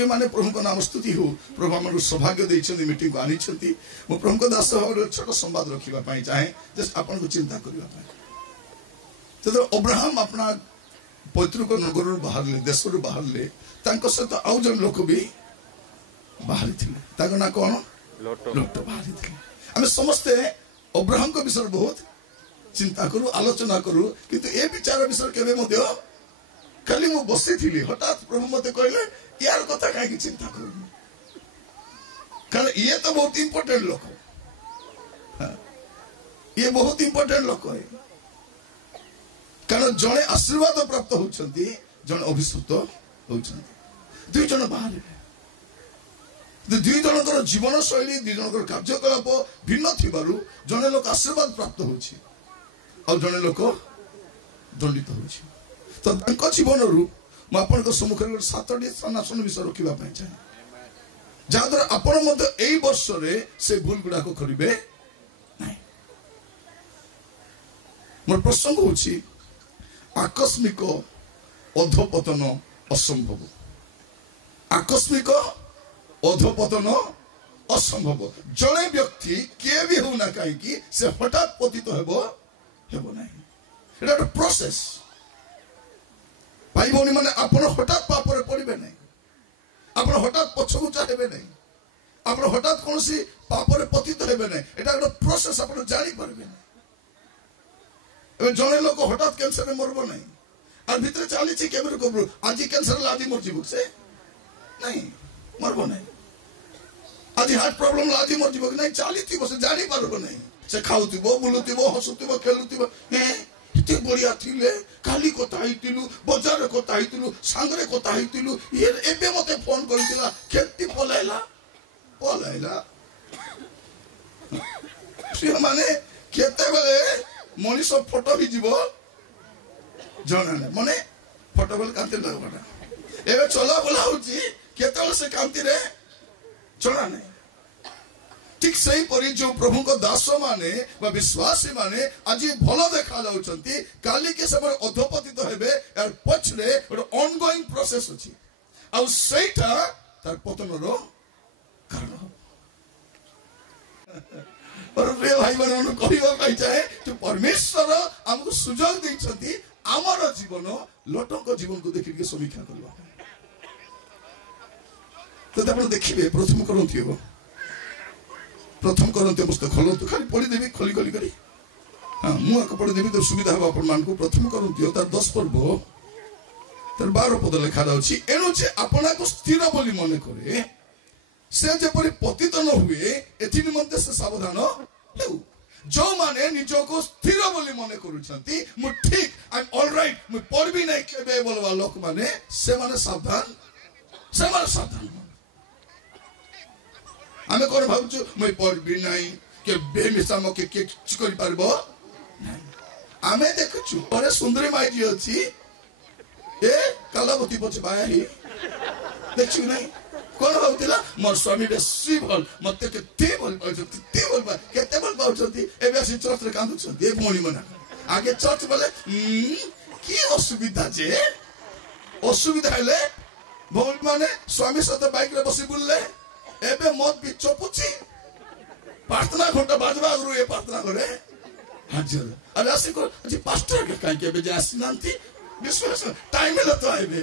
प्रिय माने प्रभु को नाम स्तुति हो प्रभु आम सौभाग्य देइछन्ती मीटिंग को आनिछन्ती मो प्रभु को दास भाव छोट संवाद रखिबा पई चाहे जस्ट आपन को चिंता करिबा पई तो अब्राहम अपना पैतृक नगर बाहर देश बाहर तांको सहित आउ जन लोक भी बाहरी थिले ताको ना कोन लोट बाहरी थिले आमे समस्ते अब्राहम को विषय बहुत चिंता करू आलोचना करू किंतु ए विचार विषय केबे मध्य खाली मु बसी थिली हठात प्रभु मते कहले यार कथा काहे की चिंता करू कारण ये तो बहुत इंपोर्टेंट लोक ये बहुत इंपोर्टेंट लोक है कारण जने आशीर्वाद प्राप्त होउछंती जने अभिशप्त होउछंती दुई जन बाहर दुई जनकर जीवन शैली दुई जनकर कार्यकलाप भिन्न थिबारु जने लोक आशीर्वाद प्राप्त होउछि और जने लोक दंडित होउछि तो तांको जीवन रु म आपन को सम्मुख रे सातटी सनासन विषय रखिबा पई चाहे जादर आपण मध्य एई वर्ष रे से भूल गुडा को करिवे नै मोर प्रसंग होछि आकस्मिक अधपतन असंभव आकस्मिक अधपतन असंभव जड़े व्यक्ति किए भी हो ना कहीं से हठात पतित हेबो नहीं एटा प्रोसेस भाई भौणी माने आपण हठात पाप रे पड़िबे नहीं आपण हठात पछकु चाहेबे नहीं आपण हठात कोनसी पाप रे पतित हेबे नहीं एटा एक प्रोसेस आपण जानि परबे नहीं एबे जने लोक हठात कैंसर रे मरबो नहीं और भीतर चाली छी केबे को आज कैंसर लादी मर जीवो से नहीं मरबो नहीं आज हार्ट प्रॉब्लम लादी मर जीवो नहीं चाली थी बस जानि परबो नहीं से खाउतिबो बुलुतिबो हसुतिबो खेलुतिबो इते बढ़िया थिले काली को ताइतिलु बाजार को ताइतिलु सांगरे को ताइतिलु ये एबे मते फोन करतिला केति पलाइला से माने केते बेले मनीष फोटो भी जीवो जना ने माने फोटो बेले कांति लगबा एबे चला बोला होची केतल से कांति रे चला ने ठीक सही परी जो प्रभु को दास माने व विश्वासी माने आज भलो देखा जाउछंती काली के सब अधोपतित हेबे यार पछरे एक ऑनगोइंग प्रोसेस अछि आ सेटा तार पतन रो कारण और रे भाई बहन कहिबा पाई चाहे तो परमेश्वर हमको सुजोग दैछंती हमर जीवन लोटों को जीवन को देखि के समीक्षा करबा तो आपण देखिबे प्रथम करंती पुस्तक खोलो तो खाली पढ़ी देवी खोली खोली करी हाँ मुझे पढ़ी देवी तो सुविधा हम आपण को प्रथम करंती तार 10 पर्व तार 12 पद लिखा जाउछि एनु जे आपना को स्थिर बोली मन करे से जेपरि पतित न हुए एथि निमंते से सावधान हेउ जो माने निजो को स्थिर बोली मन करूछंती मु ठीक आई एम ऑल राइट मु पढ़बी नै केबे बोलवा लोक माने से माने सावधान आमे कोन भाबछु मैं पढ़बी नै के बेमिसा मके के करि पारबो आमे देखछु अरे सुंदरी माई जी अछि ए कालावती पछ बाया ही देखछु नै कोन होतिला मोर स्वामी बेसी भल मते के ते भल केते भल पाउछंती ए बेसी चर्च रे कांदु छंती ए मोनी मना आगे चर्च बोले की असुविधा जे असुविधा हेले भौल माने स्वामी साथे बाइक रे बसी बुलले एबे मत भी चपुची प्रार्थना घंटा बाजवा गुरु ये प्रार्थना करे हाजिर अरे आसी को जी पास्टर के काहे के बेजा आसीनांती विश्वास टाइम ले तो आइबे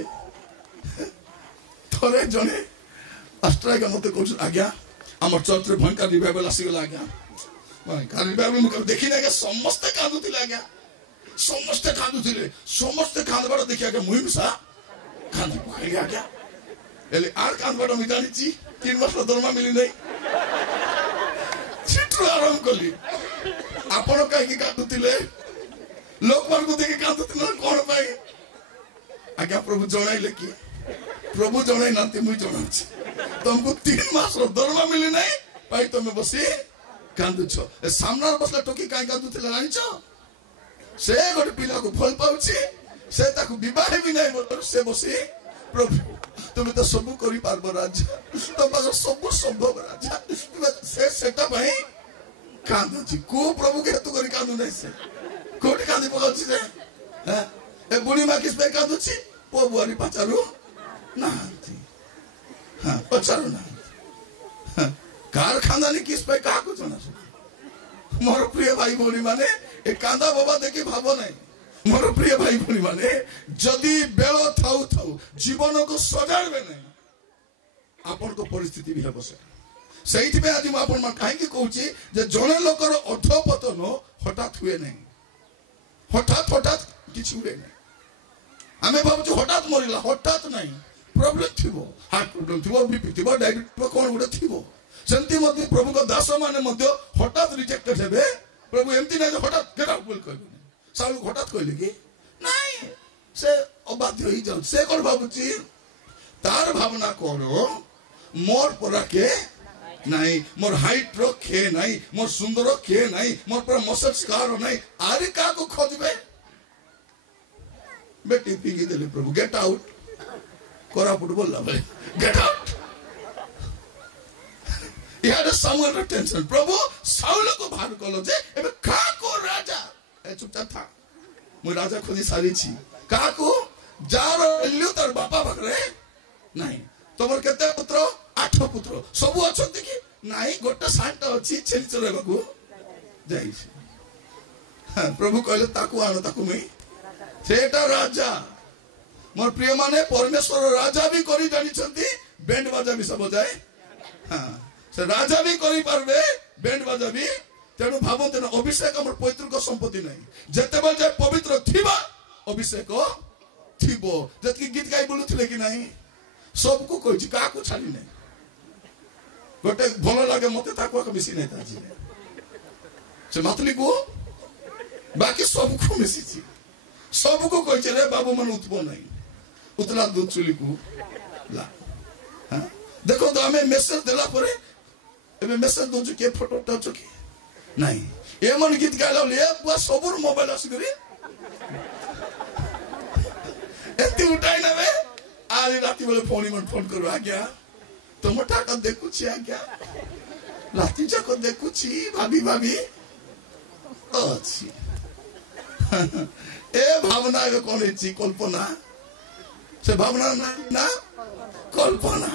थोरे जने पास्टर के मते कहू आज्ञा हमर चर्च रे भयंकर रिवाइवल आसी गला आज्ञा माने काल रिवाइवल मुख देखि ना के समस्त कांदुतिले आज्ञा समस्त कांदबार देखिया के मुहिमसा कांदी पकाई आज्ञा एले आर कांदबार मिटानिची 3 मास दरमा मिली नहीं चित्र आरंभ कली आपण काहे की कांदुतिले लोक मान को देखि कांदुतिले कोन पाई आज्ञा प्रभु जणाइले कि प्रभु जणाई नाते मुई जणाछि तुमको 3 मास दरमा मिली नहीं पाई तुम बसी कांदु छ ए सामना बसला टोकी काहे कांदुतिले जानि छ से गोटे पिला को फल पाउछि से ताको विवाह भी नहीं बोल से बसी प्रभु तुम तो सब करी पारबो राजा तुम पास सब संभव राजा से सेटा भाई कांदु छी को प्रभु के हेतु करी कांदु नहीं से कोट कांदी पकाउछि से हां ए बुढ़ी मां किस पे कांदु छी पो बुआरी पाचारू नांती पचारू ना कार खानदानी किस पे क्या कुछ ना मोर प्रिय भाई भौणी माने ए कांदा बाबा देखि भाव नहीं मोर प्रिय भाई भौणी माने जदि बेल थाउ थाउ जीवन को सजाड़बे नहीं आपन को परिस्थिति भी हेबो से पे आज आपण मान काहे की कहूची जे जने लोकर अधपतन हठात हुए नहीं हठात हठात किछि हुए नहीं आमे भाबु हठात मरिला हठात नहीं प्रॉब्लम थिबो हार्ट प्रॉब्लम थिबो बीपी थिबो डायबिटीज थिबो कोन गुडे थिबो सेंती मध्ये प्रभु को दास माने मध्ये हठात रिजेक्टेड हेबे प्रभु एमती ना हठात गेट आउट बोल कहबे सालू हठात कहले कि नहीं से अबाध्य ही जाउ से कोन भाबुची तार भावना करो मोर परा के नहीं मोर हाइट रखे नहीं मोर सुंदर के नहीं मोर पर मसस्कार नहीं आरे का को खोजबे बेटी पीगी देले प्रभु गेट आउट कोरापुट बोलला भाई get out he had a Samuel tension Prabhu Saul को बाहर कलो जे एबे का को राजा ए चुपचाप था मु राजा खोजी सारी छी का को जार लियो तार बापा बकरे नहीं तमर केते पुत्र 8 पुत्र सब अछंती कि नाही गोटे साट अछि छेली चरेबाकू जाई छी प्रभु कहले ताकू आनो ताकू मैं सेटा राजा मोर प्रिय माने परमेश्वर राजा भी करी जानि छंती बैंड बाजा भी सब बजाए हां से राजा भी करी पारबे बैंड बाजा भी तेनु भाबते न अभिषेक हमर पैतृक संपत्ति नहीं जते बल जे पवित्र थिबा अभिषेक थिबो जतकी गीत गाई बोलुथिले कि नहीं सब को कहछि का को छाली नहीं गोटे भलो लागे मते ताको का मिसी नहीं ताजी से मतली को बाकी सब को मिसी छी सब को कहछि रे बाबू मन उतबो नहीं उतला दूध चुली को ला हां देखो तो हमें मैसेज देला परे एबे मैसेज दो के फोटो टच की नहीं ए मन गीत गालो ले बुआ सबुर मोबाइल आसी करी एती उठाई ना बे आली राती बोले फोन करो आ गया तुम टाका देखु छी आ गया राती जाको देखु छी भाभी अच्छी ए भावना के कोन छी कल्पना से भावना ना कल्पना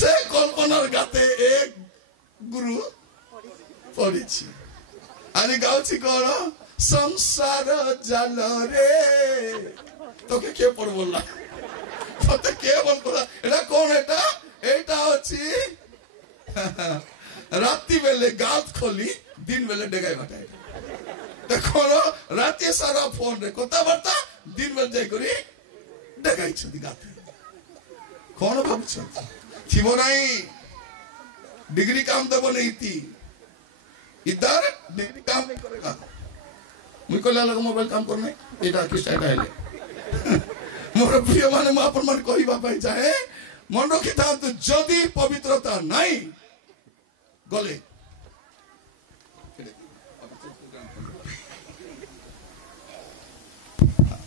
से कल्पनार गाते एक गुरु पड़ी छी आनी गाउची कोन संसार जाल रे तो के पड़ बोलला तो के बोल कोला एटा कोन एटा अछि राती बेले गात खोली दिन बेले डेगाई बाटाई देखो राती सारा फोन रे कोता बर्ता दिन बेले जाई करी डेगाई छथि गाते कोन भाबछ थिबो नहीं डिग्री काम देबो नहीं थी इधर डिग्री काम नहीं करेगा मुई कहला लगा मोबाइल काम करने एटा किस टाइम आइले मोर प्रिय माने म अपन मन कहिबा पाई चाहे मन रखि था तो जदी पवित्रता नहीं गले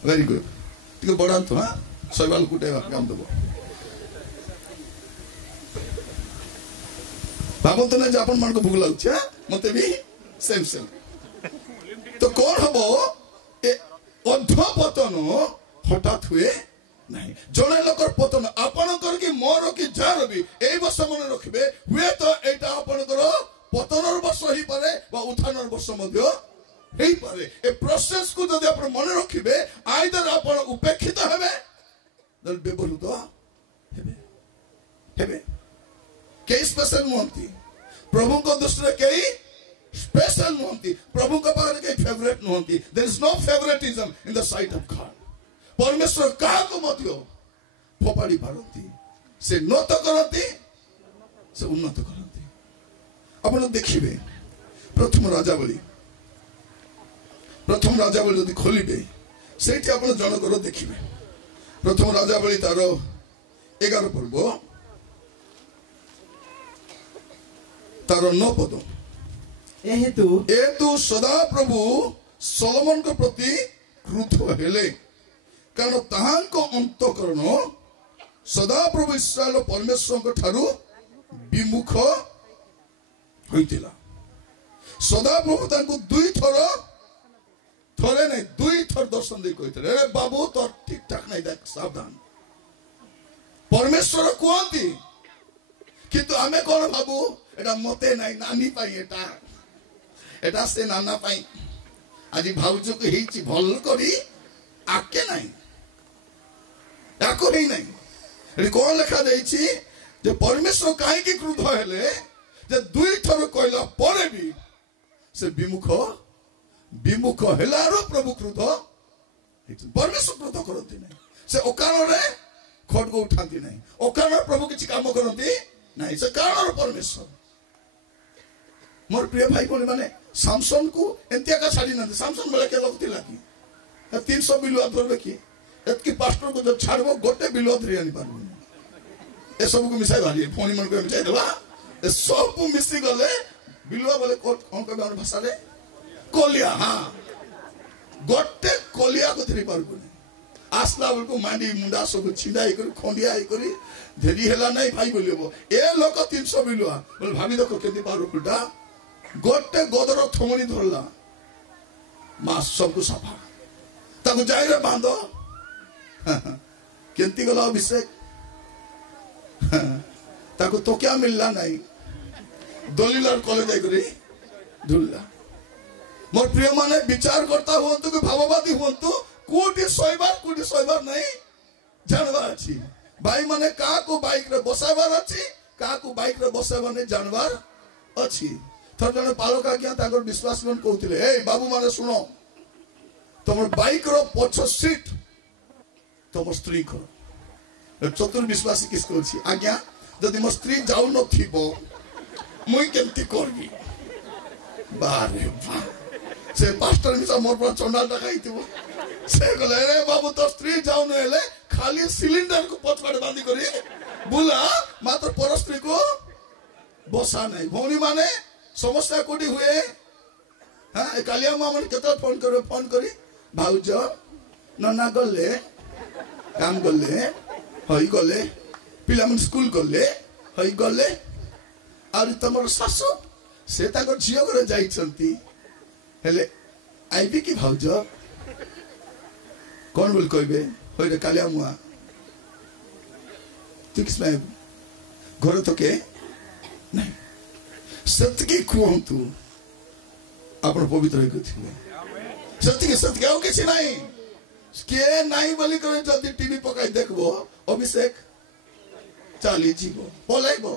वेरी गुड टिके बड़ा तो हां सवाल कुटेगा काम देबो बाबू तो ना अपन मन को भूख लागछ मते भी सेम तो कौन हबो ए अधपतन हठात हुए नहीं जने लोकर पतन आपण कर कि मोर कि जार भी एई वर्ष मन रखिबे हुए तो एटा आपण कर पतनर वर्ष ही पारे बा उठानर वर्ष मध्य हेई पारे ए प्रोसेस को जदि आपण मन रखिबे आइदर आपण उपेक्षित हेबे दल बेबरुत हेबे के स्पेशल मोंती प्रभु को दृष्टि कई स्पेशल मोंती प्रभु का पारे के फेवरेट मोंती there is no favouritism in the sight of God परमेश्वर का को मतियो फोपाड़ी पारती से नत करती से उन्नत करती आपण देखिबे प्रथम राजावली जदि खोलिबे सेठी आपण जनकर देखिबे प्रथम राजावली तार 11 पर्व तार 9 पद एतु सदा प्रभु सोलोमन को प्रति क्रुद्ध हेले कारण ताहांको अंतकरण सदा प्रभु इस्राएल परमेश्वर को ठारू विमुख होइतिला सदा प्रभु तांको दुई थरे नहीं दुई थर दर्शन दे कहितले अरे बाबू तो ठीक ठाक नहीं देख सावधान परमेश्वर कहती किंतु आमे कौन भाबू एटा मते नहीं नानी पाई एटा से नाना पाई आज भावुज को हेची भल करी आके नहीं याको ही नहीं एटी कौन लिखा जाइछि जे परमेश्वर काहे की क्रोध हेले जे दुई थर कहला परे भी से विमुख हेलारो प्रभु क्रोध परमेश्वर क्रोध करती नहीं से ओकारण रे खट को उठाती नहीं ओकारण प्रभु किछि काम करती नहीं से कारण परमेश्वर मोर प्रिय भाई बोली माने सामसन को एंतिया का छाड़ी न सामसन बोले के लगती लागी 300 बिलुआ धरबे की एतकी पास्टर को जब छाड़बो गोटे बिलुआ धरि आनी पारबो ए सब को मिसाई भाली फोन मन को मिसाई देबा ए सब को मिसी गले बिलुआ बोले कोन को गान भाषा रे कोलिया हां गोटे कोलिया को धरि पारबो आसला बोल को मांडी मुंडा सब छिंडाई कर खोंडिया करी धेरी हेला नहीं भाई बोलिबो ए लोक 300 बिलुआ बोल भाभी देखो केति पारो फुटा गोटे गोदर थमणी धरला मास सब को सफा ताको जाई रे बांधो केंती गला अभिषेक ताको तो क्या मिलला नहीं दलीलर कॉलेज जाई करी धुल्ला मोर प्रिय माने विचार करता हुंतु कि भाववादी हुंतु कोटी सोइबार नहीं जानबार अछि भाई माने का को बाइक रे बसाबार अछि का को बाइक रे बसाबार नहीं जानबार अछि थर जने पालक आज्ञा ताकर विश्वास मन कहउतिले ए बाबू माने सुनो तमर बाइक रो पछ सीट तमर स्त्री को चतुर विश्वासी किस कहछि आज्ञा जदि मोर स्त्री जाउ न थिबो मुई केमती करबी बारे बा से पास्टर मिसा मोर पर चंडाल डकाइतिबो से गले रे बाबू तो स्त्री जाउ न हेले खाली सिलिंडर को पछवाड़े बांधी करी बुला मात्र पर स्त्री को बसा नहीं भौनी माने समस्या कोटी हुए हां कालिया मामन केता फोन करी भाउज नना गले काम गले हई गले पिला मन स्कूल गले हई गले आर तमर सासु से ताकर झियो करे जाई छंती हेले आईबी की भाउज कौन बोल कहबे हई रे कालिया मुआ तू किस में घर तो के नहीं सत्य की कहतु आपण पवित्र होई गथिले सत्य के किसी नहीं के नहीं बोली करे जदी टीवी पकाई देखबो अभिषेक चाली जीवो पलाइबो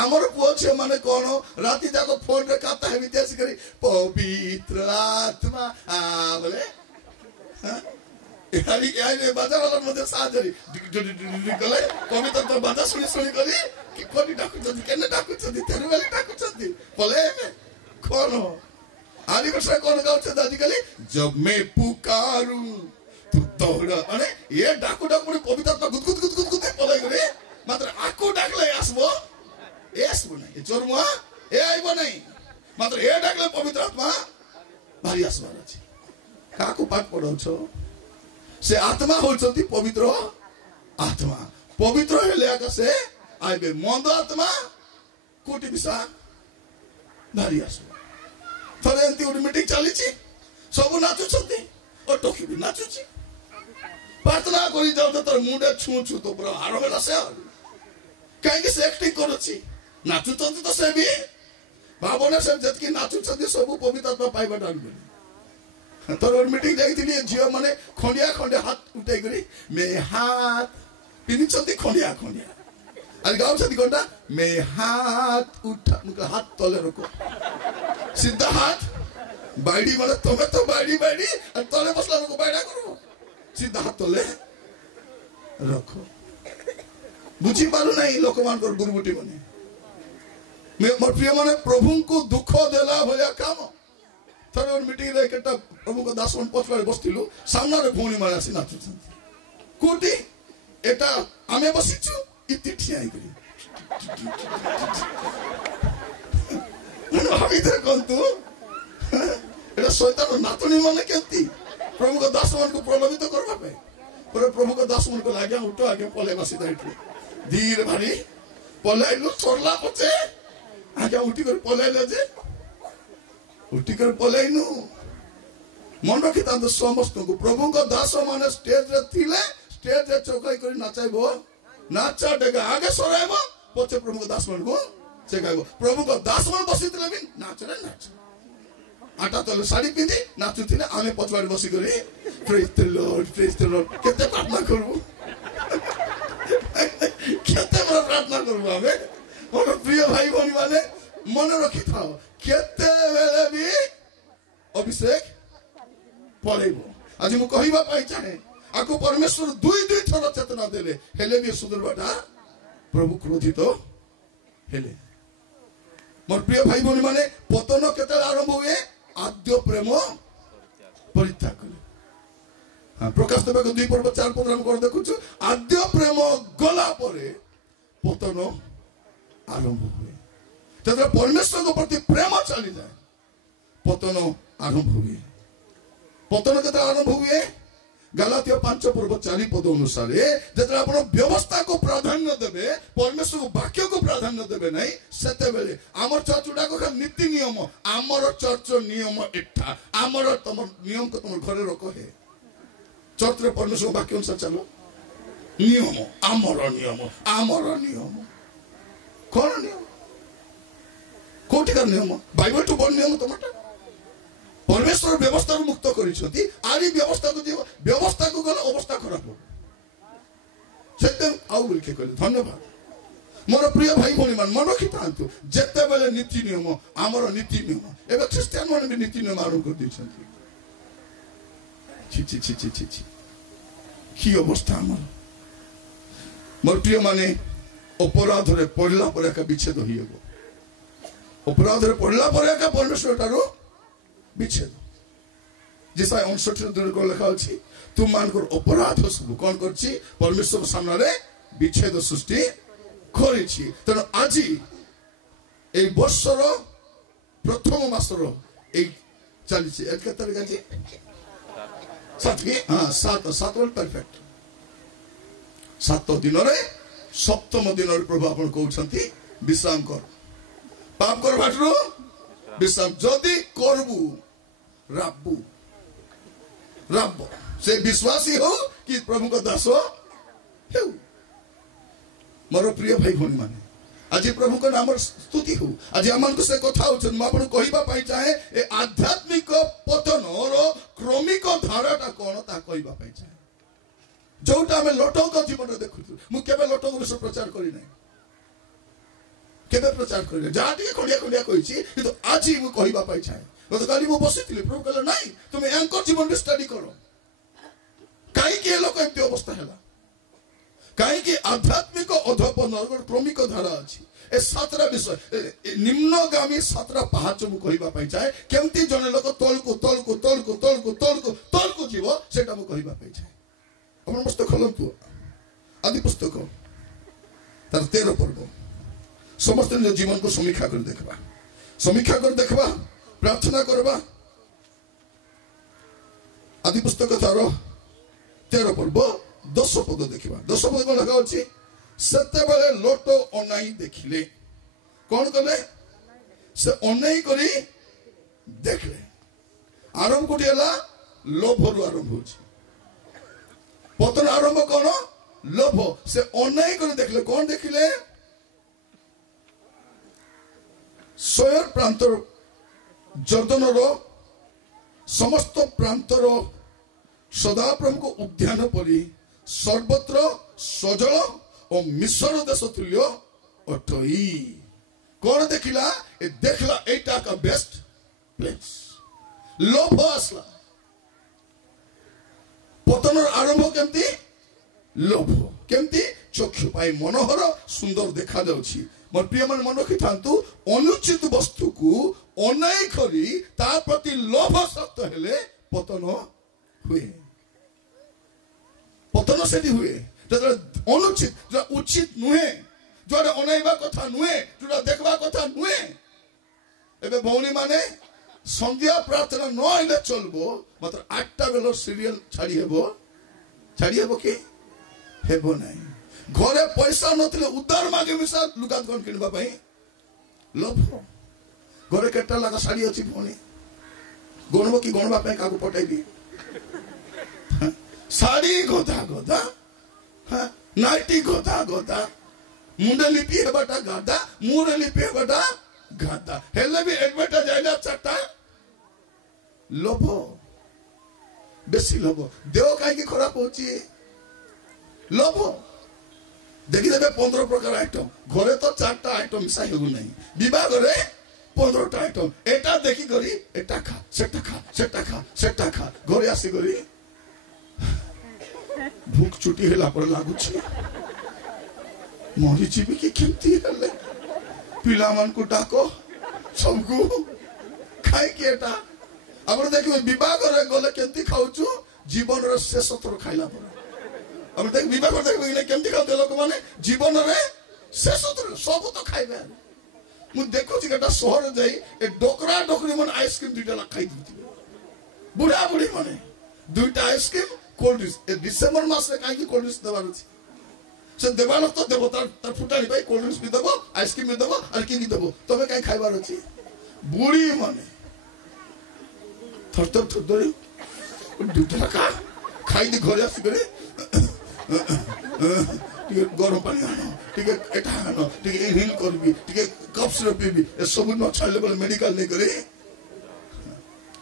आमर पुओ छे माने कोन राती जाको फोन रे काता है विद्यास करी पवित्र आत्मा आ बोले हां यानी यानी बाजा वाला मते साजरी गले पवित्र तो बाजा सुनी करी कि कोनी डाकु जदी केने डाकु जदी तेरे वाली डाकु जदी पले कोन आदि वर्षा कौन गाउछ आजकल जब मैं पुकारूं तू दौड़ा अरे ये डाकू मुड़ी पवित्रता गुद पलाई गरे मात्र आको डाकले आसबो नहीं चोरमुआ ए आइबो नहीं मात्र ए डाकले पवित्र आत्मा भारी आसबार अछि काको पाठ पढौछो से आत्मा होछंती पवित्र हेले आकाशे आइबे मंद आत्मा कोटि बिसा भारी आसबो थरे एंती उडी मीटिंग चली सब नाचुछंती और टोकी भी नाचुची प्रार्थना करी जाओ तो तोर मुंडे छू तो पूरा हारो होला से काहे से एक्टिंग करूची नाचुछंती तो से भी भावना से जतकी नाचुछंती सब पवित्रता पाइबा डाल तोर मीटिंग जाईथिली जियो माने खंडिया हाथ उठाई करी मे हाथ पिनिछंती खंडिया अरे गाँव से दिखोटा मैं हाथ उठा उनका हाथ तले रखो सीधा हाथ बाइडी माने तुम्हें तो बाइडी और तले बसला रखो बाइडा करो सीधा हाथ तले रखो बुझी पारु नहीं लोक मान कर गुरुबुटी बने मैं मोर प्रिय माने प्रभु को दुख देला भया काम थर और मीटिंग रे केटा प्रभु को दास मन पछवारे बसतिलु सामना रे भौणी माने आसी नाचुछन कोटी एटा आमे बसिछु इति ठियाई करी भाभी दे कोंतु एटा शैतान नातुनी माने केंती प्रभु को दास मन को प्रलोभित करबा पे पर प्रभु को दास मन को लाग्या उठो आगे पले बसी दैठु धीरे भारी पलाइलु छोरला पछे आगे उठी कर पलाइले जे उठी कर पलाइनु मन रखि समस्त को प्रभु को दास माने स्टेज रे थिले स्टेज रे चौकाई करी नाचाइबो नाच डेगा आगे सराइब पचे प्रभु को दास मन को से कहबो प्रभु को दास मन बसितले भी नाच रे नाच आटा तले साड़ी पिंदी नाचुथिले आमे पछवाडी बसी गरे प्रेज द लॉर्ड केते प्रार्थना करबो केते प्रार्थना करबो आमे मोर प्रिय भाई बहनी माने मन रखि थाओ केते बेले भी अभिषेक पळेबो आज मु कहिबा पाई चाहे आको परमेश्वर दुई थर चेतना देले हेले भी सुदरबाटा प्रभु क्रोधित हेले मोर प्रिय भाई बहनी माने पतन केते आरंभ हुए आद्य प्रेम परित्याग कले हां प्रकाश देबा 2 पर्व 4 15 हम कर देखुछु आद्य प्रेम गला परे पतन आरंभ हुए तदरा परमेश्वर को प्रति प्रेम चली जाए पतन आरंभ हुए पतन केते आरंभ हुए गलातिया 5 पर्व 4 पद अनुसार जेतरा आपण व्यवस्था को प्राधान्य देबे परमेश्वर को वाक्य को प्राधान्य देबे नहीं सेते बेले हमर चर्च उडा को नीति नियम हमर चर्च नियम एठा हमर तुम नियम को तुम घरे रखो है चर्च रे परमेश्वर वाक्य अनुसार चलो नियम हमर नियम कोन नियम कोठी का नियम बाइबल टू बोल नियम तुमटा परमेश्वर व्यवस्था मुक्त करिसथि आरी व्यवस्था को गल अवस्था खराब हो सेते आउ लिखे कहले धन्यवाद मोर प्रिय भाई भौणी मन रखि थांतु जेते बेले नीति नियम हमर नीति नियम एबे क्रिश्चियन मन भी नीति नियम आरंभ कर दिसथि छी की अवस्था हमर मोर प्रिय माने अपराध रे पड़ला पर का विच्छेद होइबो अपराध रे पड़ला पर का परमेश्वर तारो विच्छेद जिसा 59 दिन को लिखा अछि तुम मान कर अपराध सब कोन करछि परमेश्वर सामने रे विच्छेद सृष्टि करिछि तनो आजि ए वर्षर प्रथम मासर ए चलिछि एक तारिख अछि 7 परफेक्ट 7 दिन रे सप्तम दिन रे प्रभु आपण कहउछंती विश्राम कर पाप कर भाटरो विश्राम जदि करबू राबू से विश्वासी हो कि प्रभु को दास हो मोर प्रिय भाई भौणी माने आज प्रभु को नाम स्तुति हो आज आमन को से कथा हो म आपण कहिबा पाई चाहे ए आध्यात्मिक पतन रो क्रमिक धाराटा कोन ता कहिबा पाई चाहे जोटा हम लोटक जीवन रे देखु मु केबे लोटक विषय प्रचार करि नै केबे प्रचार करि जा टिके खंडिया कहिछि किंतु आज मु कहिबा पाई चाहे गतकाली मु बसिथिले प्रभु कहले नाही तुमे एंकर जीवन रे स्टडी करो काई के लोक एते अवस्था हैला काई के आध्यात्मिक अधपन क्रमिक धारा अछि ए सातरा विषय निम्नगामी सातरा पहाच मु कहिबा पाई चाहे केमती जने लोक तलको जीव सेटा मु कहिबा पाई चाहे अपन पुस्तक खोलंतु आदि पुस्तक तार 13 पर्व समस्त जीवन को समीक्षा कर देखबा प्रार्थना करबा आदि पुस्तक तार 13 पर्व 10 पद देखिबा 10 पद को लगा अछि सते बेले लोटो अनाई देखिले कोन कले से अनाई करी देखले आरंभ कोटिला लोभरु आरंभ होछि पतन आरंभ कोन लोभ से अनाई करी देखले कोन देखिले सोयर प्रांतर जर्दनर समस्त प्रांतर सदा प्रभु को उद्यान परी सर्वत्र सजल और मिश्र देश तुल्य अटई कौन देखिला ए देखला एटा का बेस्ट प्लेस लोभ आसला पतन आरंभ केमती लोभ केमती चक्षु पाई मनोहर सुंदर देखा जाउछि मोर प्रिय मन रखि थांतु अनुचित वस्तु को अनाई करी ता प्रति लोभ सक्त हेले पतन हुए पतन सेठी हुए जरा अनुचित जरा उचित नुहे जरा अनाइबा कथा नुहे जरा देखबा कथा नुहे एबे भौणी माने संध्या प्रार्थना न आइले चलबो मात्र 8टा बेलो सीरियल छाडी हेबो कि हेबो नाही घरे पैसा नथिले उधार मागे मिसा लुगा कोन किनबा पई लोभ घरे केटा लागा साड़ी अछि भौणी गणबो कि गणबा पई काको पटाइबी साड़ी गोदा हां नाइटी गधा गधा मुंडे लिपि हेबाटा गाधा मुरे लिपि हेबाटा गाधा हेले भी एडवर्टाइज आइला चारटा लोभ बेसी लोभ देह कहीं खराब होची लोभ देखिदेवे 15 प्रकार आइटम घरे तो 4टा आइटम मिसा हेगु नहीं विवाह घरे 15टा आइटम एटा देखी करी एटा खा सेटा खा सेटा खा सेटा खा घरे आसी करी भूख छुटी हेला पर लागुची मरी जीवी की केमती हेले पिला मन को डाको सबको खाई के एटा अब देखिए विवाह घरे गले केमती खाउछु जीवन रो शेष थर खाइला पर अब देख विवाह कर देख केमती खाते लोक माने जीवन रे शेष थर सब तो खाइबे मु देखो छी गटा शहर जाई ए डोकरा डोकरी मन आइसक्रीम दुइटा खाई दिथि बुढ़ा बुढ़ी माने दुइटा आइसक्रीम कोल्ड ड्रिंक्स ए डिसेंबर मास रे काई कोल्ड ड्रिंक्स देबार छी से देबार तो देबो तार फुटानी भाई कोल्ड ड्रिंक्स भी देबो आइसक्रीम भी देबो और की देबो तबे काई खाइबार छी बुढ़ी माने थर थर थर दरी दुइटा का खाई दी घरे आसी करे टिके गरम पानी आनो टिके एटा आनो टिके इनहेल करबी टिके कफ सिरप पीबी ए सब न छाले बोले मेडिकल नहीं करे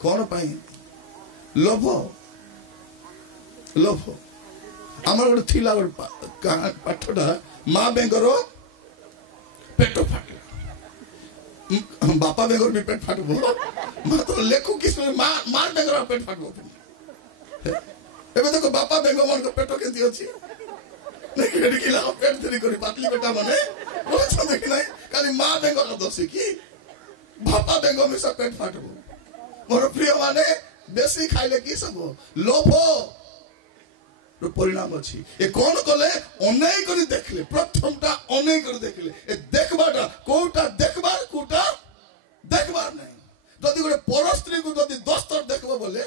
कोन पाई लोभ लोभ हमर गोटे थिला पाठटा माँ बेंगर पेट फाटे बापा बेंगर भी पेट फाटबो माँ तो लेखु किस माँ बेंगर पेट फाटबो एबे देखो बापा बेंगर मन को पेट केंती अछि नहीं रेडी किला पेट धरी करी पातली बेटा माने बोले छ देखि नहीं खाली माँ बेंगर का दोषी की बापा बेंगर में सब पेट फाटबो मोर प्रिय माने बेसी खाइले की सब लोभ रो परिणाम अछि ए कोन कले अनय करी देखले प्रथमटा अनय करी देखले ए देखबाटा कोटा देखबार कोटा देखबार नहीं जदी गोटे पर स्त्री को जदी 10 थर देखबो बोले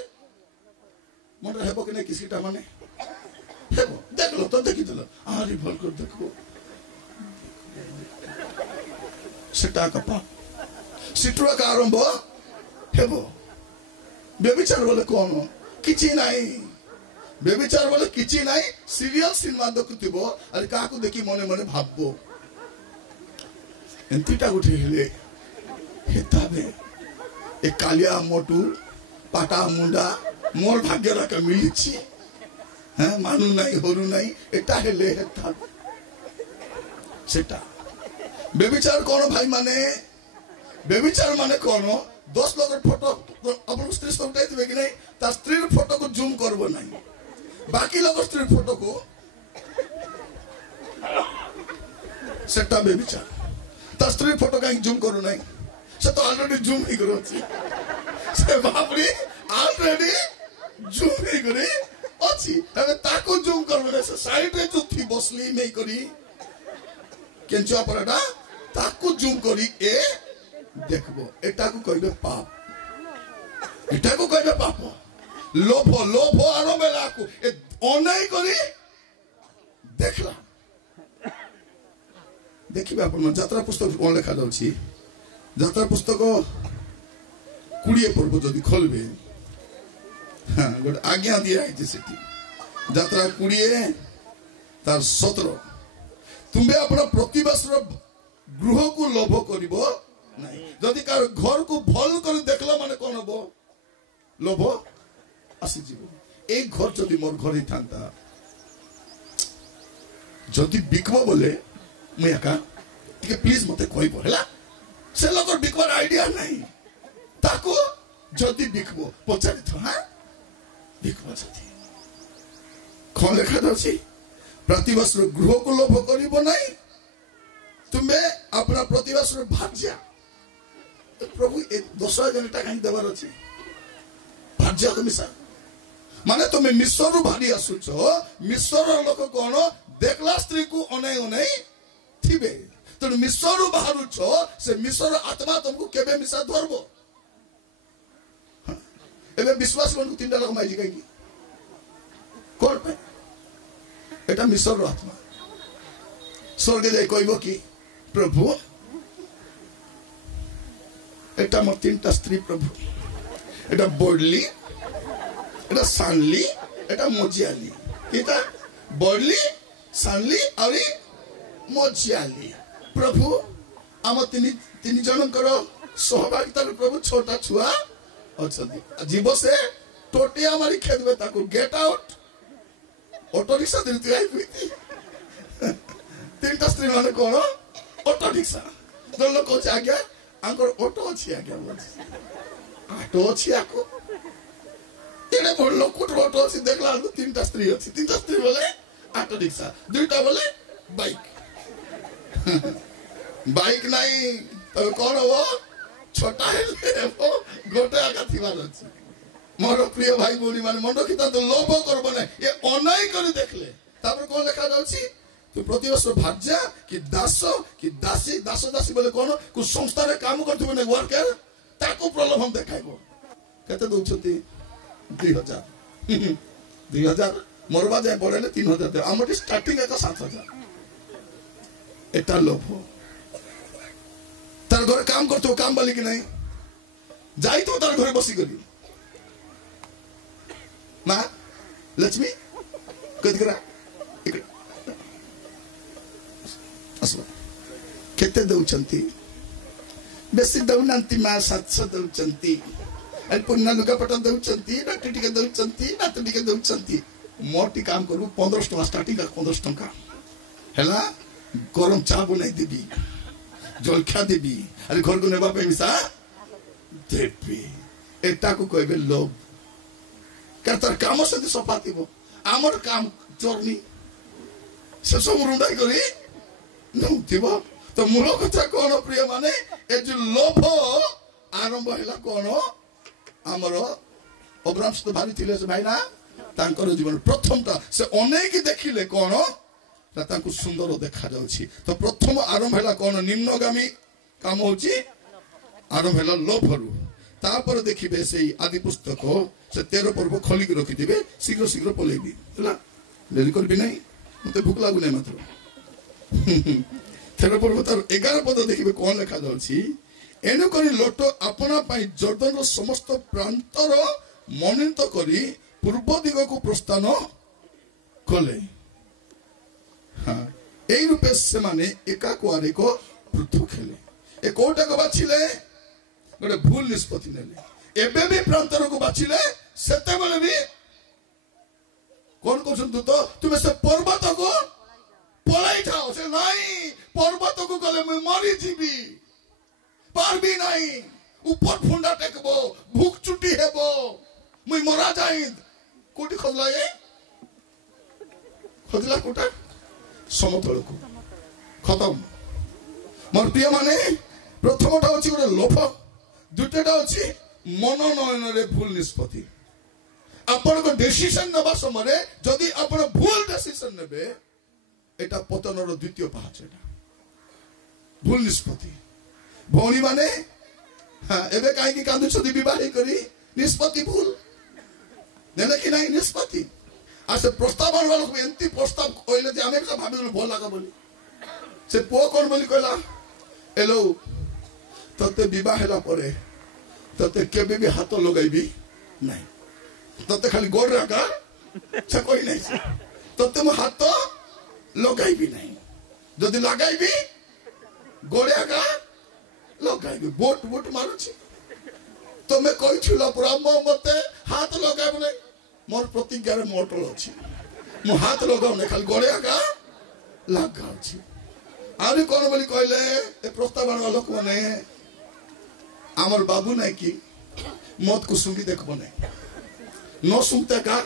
मन हेबो कि नहीं किसीटा माने हेबो देखलो तो देखि देलो आरी भल कर देखबो सेटा का पाप सिटुआ का आरंभ हेबो बेबिचार बोले कोन किछि नाही बेबिचार बोले किछि नाही सीरियल सिनेमा देखुथिबो अरे काकू देखि मने मने भाबबो एंतीटा उठे हेले हेताबे ए कालिया मोटू पाटा मुंडा मोर भाग्य रका मिलिछि हैं मानु नाही होरु नाही एटा हेले हेता सेटा बेबिचार कोन भाई माने बेबिचार माने कोन 10 लोग फोटो अपन स्त्री से उठाई दिबे कि नहीं ता स्त्री फोटो को जूम करबो नहीं बाकी लोग स्त्री फोटो को सेटा बेबिचार ता स्त्री फोटो का जूम करू नहीं से तो ऑलरेडी जूम ही करो छी से बापरी ऑलरेडी जूम ही करे अछि तबे ताको जूम करबो से साइड रे जो थी बसली नहीं करी केंचुआ परडा ताको जूम करी ए देखबो एटा को कहबे पाप एटा को कहबे पाप लोभ लोभ आरो बेला को ए अनय करी देखला देखिबे अपन यात्रा पुस्तक कोन लेखा जाउछि यात्रा पुस्तक 20 पर्व जदि खोलबे हां गोटे आज्ञा दिया है सेठी यात्रा 20 तार 17 तुम्बे अपना प्रतिवास रो गृह को लोभ करिवो नहीं जदि कार घर को भल कर देखला माने कोन हबो लोभ आसी जीवो एक घर जदि मोर घर ही थांता जदि बिकबो बोले मैं एका टिके प्लीज मते कहबो हला से लोग बिकबार आईडिया नहीं ताको जदि बिकबो पचारि था हां बिकबो जदि कोन लेखा दछि प्रतिवास रो गृह को लोभ करिवो नहीं तुम्हें अपना प्रतिवास रो भाज्या प्रभु ए 10 जनटा कहीं देवार अछि भाज्या तो मिसा माने तुम्हें मिश्र रु भारी आसुछ मिश्र लोक कोन देखला स्त्री को अनै अनै थिबे तो मिश्र रु बाहरु छ से मिश्र आत्मा तुमको केबे मिसा धरबो एबे विश्वास कोन तीनटा लोक माइजी कहि कोन पे एटा मिश्र आत्मा स्वर्ग जाय कहबो कि प्रभु एटा मोर तीनटा स्त्री प्रभु एटा बडली एटा सानली एटा मजियाली एटा बडली सानली आउरी मजियाली प्रभु आम तीन जनकर सहभागिता प्रभु छोटा छुआ अच्छा जीव से टोटिया मारी खेदबे ताको गेट आउट ऑटो रिक्शा धरती आई हुई तीनटा स्त्री माने कोन ऑटो रिक्शा तो लोग कहछ आज्ञा आंकर ऑटो अछि आज्ञा ऑटो अछि आको एने बड़ लोग कोट ऑटो अछि देखला तीनटा स्त्री अछि तीनटा स्त्री बोले ऑटो रिक्शा दुईटा बोले बाइक बाइक नहीं तो कौन हो छोटा है वो गोटे आका थिबार अछि मोर प्रिय भाई बोली माने मंडो किता तो लोभ करबो नै ये अनाई करी देखले तापर कोन लिखा जाउछि तू प्रतिवर्ष भाज्या कि दासी दासी बोले कोन कु संस्था रे काम करथबो नै वर्कर ताको प्रलोभन देखाइबो केते दउछती 2000 मोरबा जाय पड़ेले 3000 दे हमर स्टार्टिंग एका 7000 एटा लोभ तार घर काम करतो काम बाली कि नहीं जाई तो तार घर बसी करी माँ लक्ष्मी कद करा असला केते दउचंती बेसी दउनांती माँ 700 दउचंती अल पुन्ना लुका पटा दउचंती नाटी टिके दउचंती नाटी टिके दउचंती मोटी काम करू 1500 टका स्टार्टिंग 1500 टका हैला गरम चा बनाई देबी जलखा देबी अरे घर को नेबा पे मिसा देबी एटा को कहबे लोभ तर काम से सफातीबो आमर काम चोरनी से सब रुंडाई करी नउतिबो तो मूल कथा कोन प्रिय माने ए जो लोभ आरंभ हैला कोन हमर अब्राहम तो भारी थिले से भाई ना तांकर जीवन प्रथमटा से अनेक देखिले कोन तांको सुंदर देखा जाउछि तो प्रथम आरंभ हैला कोन निम्नगामी काम होछि आरंभ हैला लोभरु तापर देखिबे से आदि पुस्तक से 13 पर्व खोली के रखि दिबे शीघ्र शीघ्र पलेबी हला डेली करबी नै मते भूख लागु नै मात्र 13 पर्व तार 11 पद देखिबे कोन लिखा जाउछि एनु करी लोट अपना पाई जर्दन समस्त प्रांतर मनित करी पूर्व दिग को प्रस्थान कले हां एई रूपे से माने एका को आरे को पृथक खेले ए कोटा को बाछिले गोटे भूल निष्पत्ति नेले एबे भी प्रांतर को बाछिले सेते बेले भी कोन कोछन तो तुमे से पर्वत को पलाई थाओ से नाही पर्वत को गले मैं मरी जीवी पारबी नाही ऊपर फुंडा टेकबो भूख चुटी हेबो मैं मरा जाई कोटी खोजला ए खोजला कोटा समतल को खत्म मोर प्रिय माने प्रथमटा होची गोटे लोभ दुटेटा होची मनोनयन रे भूल निष्पत्ति आपण को डिसीजन नबा समय जदी आपण भूल डिसीजन नेबे एटा पतनर द्वितीय पाहाच एटा भूल निष्पत्ति भौणी माने हां एबे काई की कांदु छदी विवाह करी निष्पत्ति भूल नेले कि नाही निष्पत्ति आसे प्रस्ताव वाला को एंती प्रस्ताव कहले जे हमें भाबी भल लागा बोली से पो कोन बोली कहला हेलो तते विवाह हैला परे तते केबे भी हाथ लगाइबी नहीं तते खाली गोड़ राका छ कोई नहीं तते मो हाथ लगाइबी नहीं जदी लगाइबी गोड़े का लगाइबी बोट बोट मारुची तो मैं कोई छिला पुरा मते हाथ लगाइब नहीं मोर प्रतिज्ञा रे मोटल अछि मो हाथ लगाउ ने खाली गोड़े का लगा अछि आरे कोन बोली कहले ए प्रस्ताव वाला लोक माने आमर बाबू नहीं कि मत को सुंगी देखबो नहीं न सुंगते का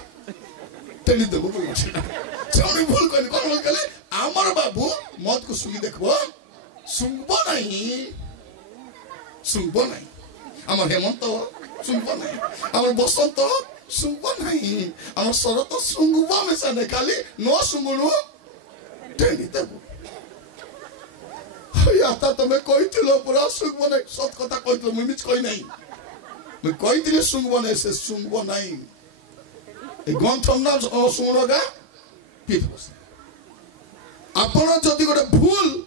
टेली देबो बोल छौनी भूल कोन कोन बोल कहले आमर बाबू मत को सुंगी देखबो सुंगबो नहीं आमर हेमंत सुंगबो नहीं आमर बसंत सुंगबो नहीं आमर शरत सुंगबो में से खाली न सुंगुनु टेली देबो आता तो मैं कोई थिलो पूरा सुंगबो नहीं सत कथा कहतो मैं मिछ कोई नहीं मैं कोई थिले सुंगबो नहीं से सुंगबो नहीं ए ग्रंथम नाम सुंगनगा पीठोस आपण जदी गोटे भूल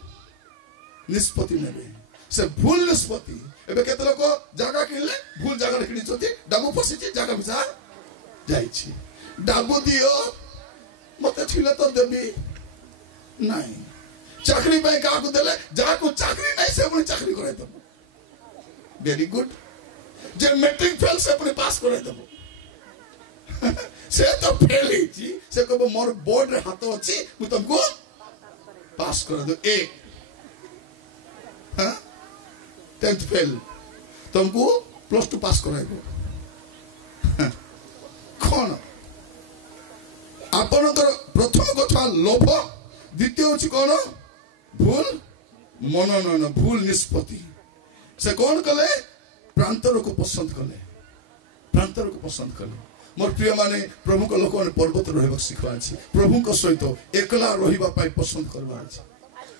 निष्पत्ति नेबे से भूल निष्पत्ति एबे केते लोक जागा किनले भूल जागा रे किनि छथि डाबू फसिछि जागा बिसा जाइछि डाबू दियो मते छिले तो देबी नहीं चाकरी पे का को देले जा को चाकरी नहीं से अपनी चाकरी करे दबो वेरी गुड जे मैट्रिक फेल से अपने पास करे दबो से तो फेल ही छी से को मोर बोर्ड रे हाथ अछि मु तुमको पास कर दो एक हां 10th फेल तुमको +2 पास कराइबो कोन आपनकर प्रथम कथा लोभ द्वितीय अछि कोन भूल मनोनयन भूल निष्पत्ति से कौन कले प्रांतर को पसंद कले मोर प्रिय माने प्रभु को लोक पर्वत रहबा सिखवा अछि प्रभु को सहित एकला रहिबा पाई पसंद करबा अछि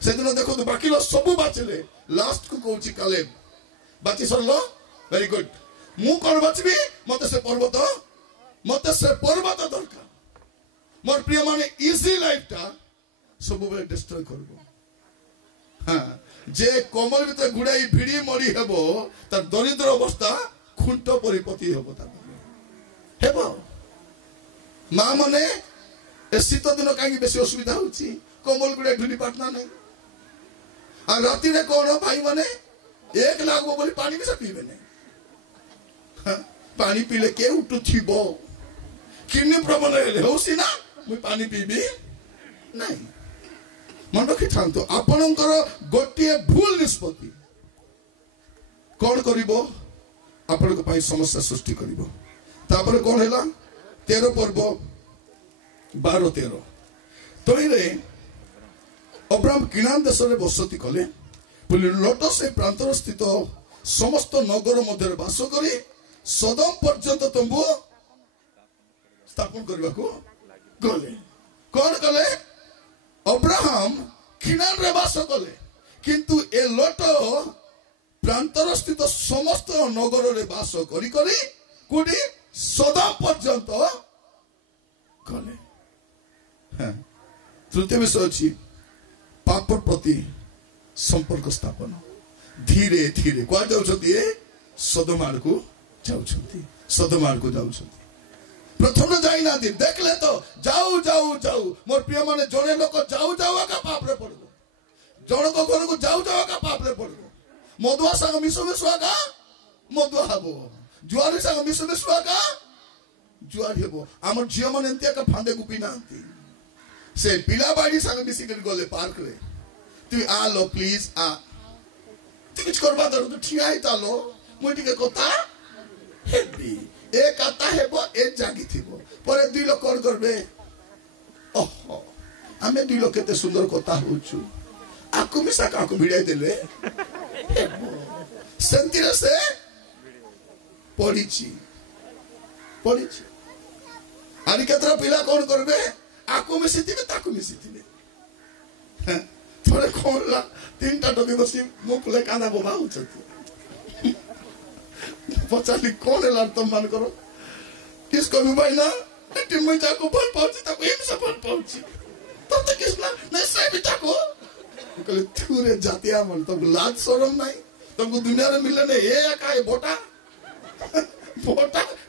से दिन देखो तो बाकी लो सब बाचले लास्ट को कहूची कालेब बाची सरलो वेरी गुड मु कोन बाचबी मते से पर्वत दरकार मोर प्रिय माने इजी लाइफ ता सब बेले डिस्ट्रॉय करबो हाँ जे कमल भीतर गुड़ाई भिड़ी मरी हेबो तार दरिद्र अवस्था खुंट परिपति हेबो माँ मने ए शीत दिन कहीं बेसी असुविधा होची कमल गुड़ाई भिड़ी पाटना नहीं आ राति रे कोन भाई माने एक लागबो बोली पानी भी से पीबे नहीं हाँ पानी पीले के उठु थिबो किन्नी प्रबल हेले होसी ना मु पानी पीबी नहीं मन रखी था आपणकर गोटे भूल निष्पत्ति कौन करिबो आपण समस्या सृष्टि करिबो तापर कौन है 13 पर्व 12-13 तईरे अब्राहम किनान देश में बसती कले लोट से प्रांतर स्थित समस्त नगर मध्य बास करी सदम पर्यंत तंबू स्थापन करने को गले कौन कले अब्राहम खिनान रे बास कले किंतु ए लोट प्रांतर स्थित समस्त नगर रे बास करी करी कोडी सदा पर्यंत गले तृतीय विषय अछि पाप प्रति संपर्क स्थापन धीरे धीरे क्या जाउछथि सदमार को जाउछथि प्रथम जाई ना दिन देखले तो जाऊ मोर प्रिय माने जने लोक जाऊ का पाप रे पड़बो जण को घर को जाऊ का पाप रे पड़बो मधुआ संग मिसुआ का मधुआ हबो जुआरी संग मिसुआ का जुआरी हबो हमर झियो माने एंतिया का फांदे गुपी नांती से पिला बाड़ी संग मिसी कर गले पार्क रे तू आ लो प्लीज आ तू कुछ करबा दर तो ठीक आइ तालो मोटी के कोता हेबी एक आता हेबो एक जागी थिबो परे दुई लोक कोन करबे ओहो हमें दुई लोक केते सुंदर कथा होछु आकु मिसा काकु भिड़ाई देले संतिरे से पड़ीची आनी केतरा पिला कोन करबे आकु मिसिथिबे ताकु मिसिथिबे थोड़े कोन ला तीनटा टोके बसी मुखले कांदा बोबा होछथि पचाली कौन है तुम मान करो किसको भी भाई ना टिम्मी जाको फल पाउची तब एम से फल पाउची तब तक किसला नहीं से भी जाको कहले थूरे जातिया मन तब लाज शरम नहीं तुमको दुनिया में मिलने नहीं ये का है बोटा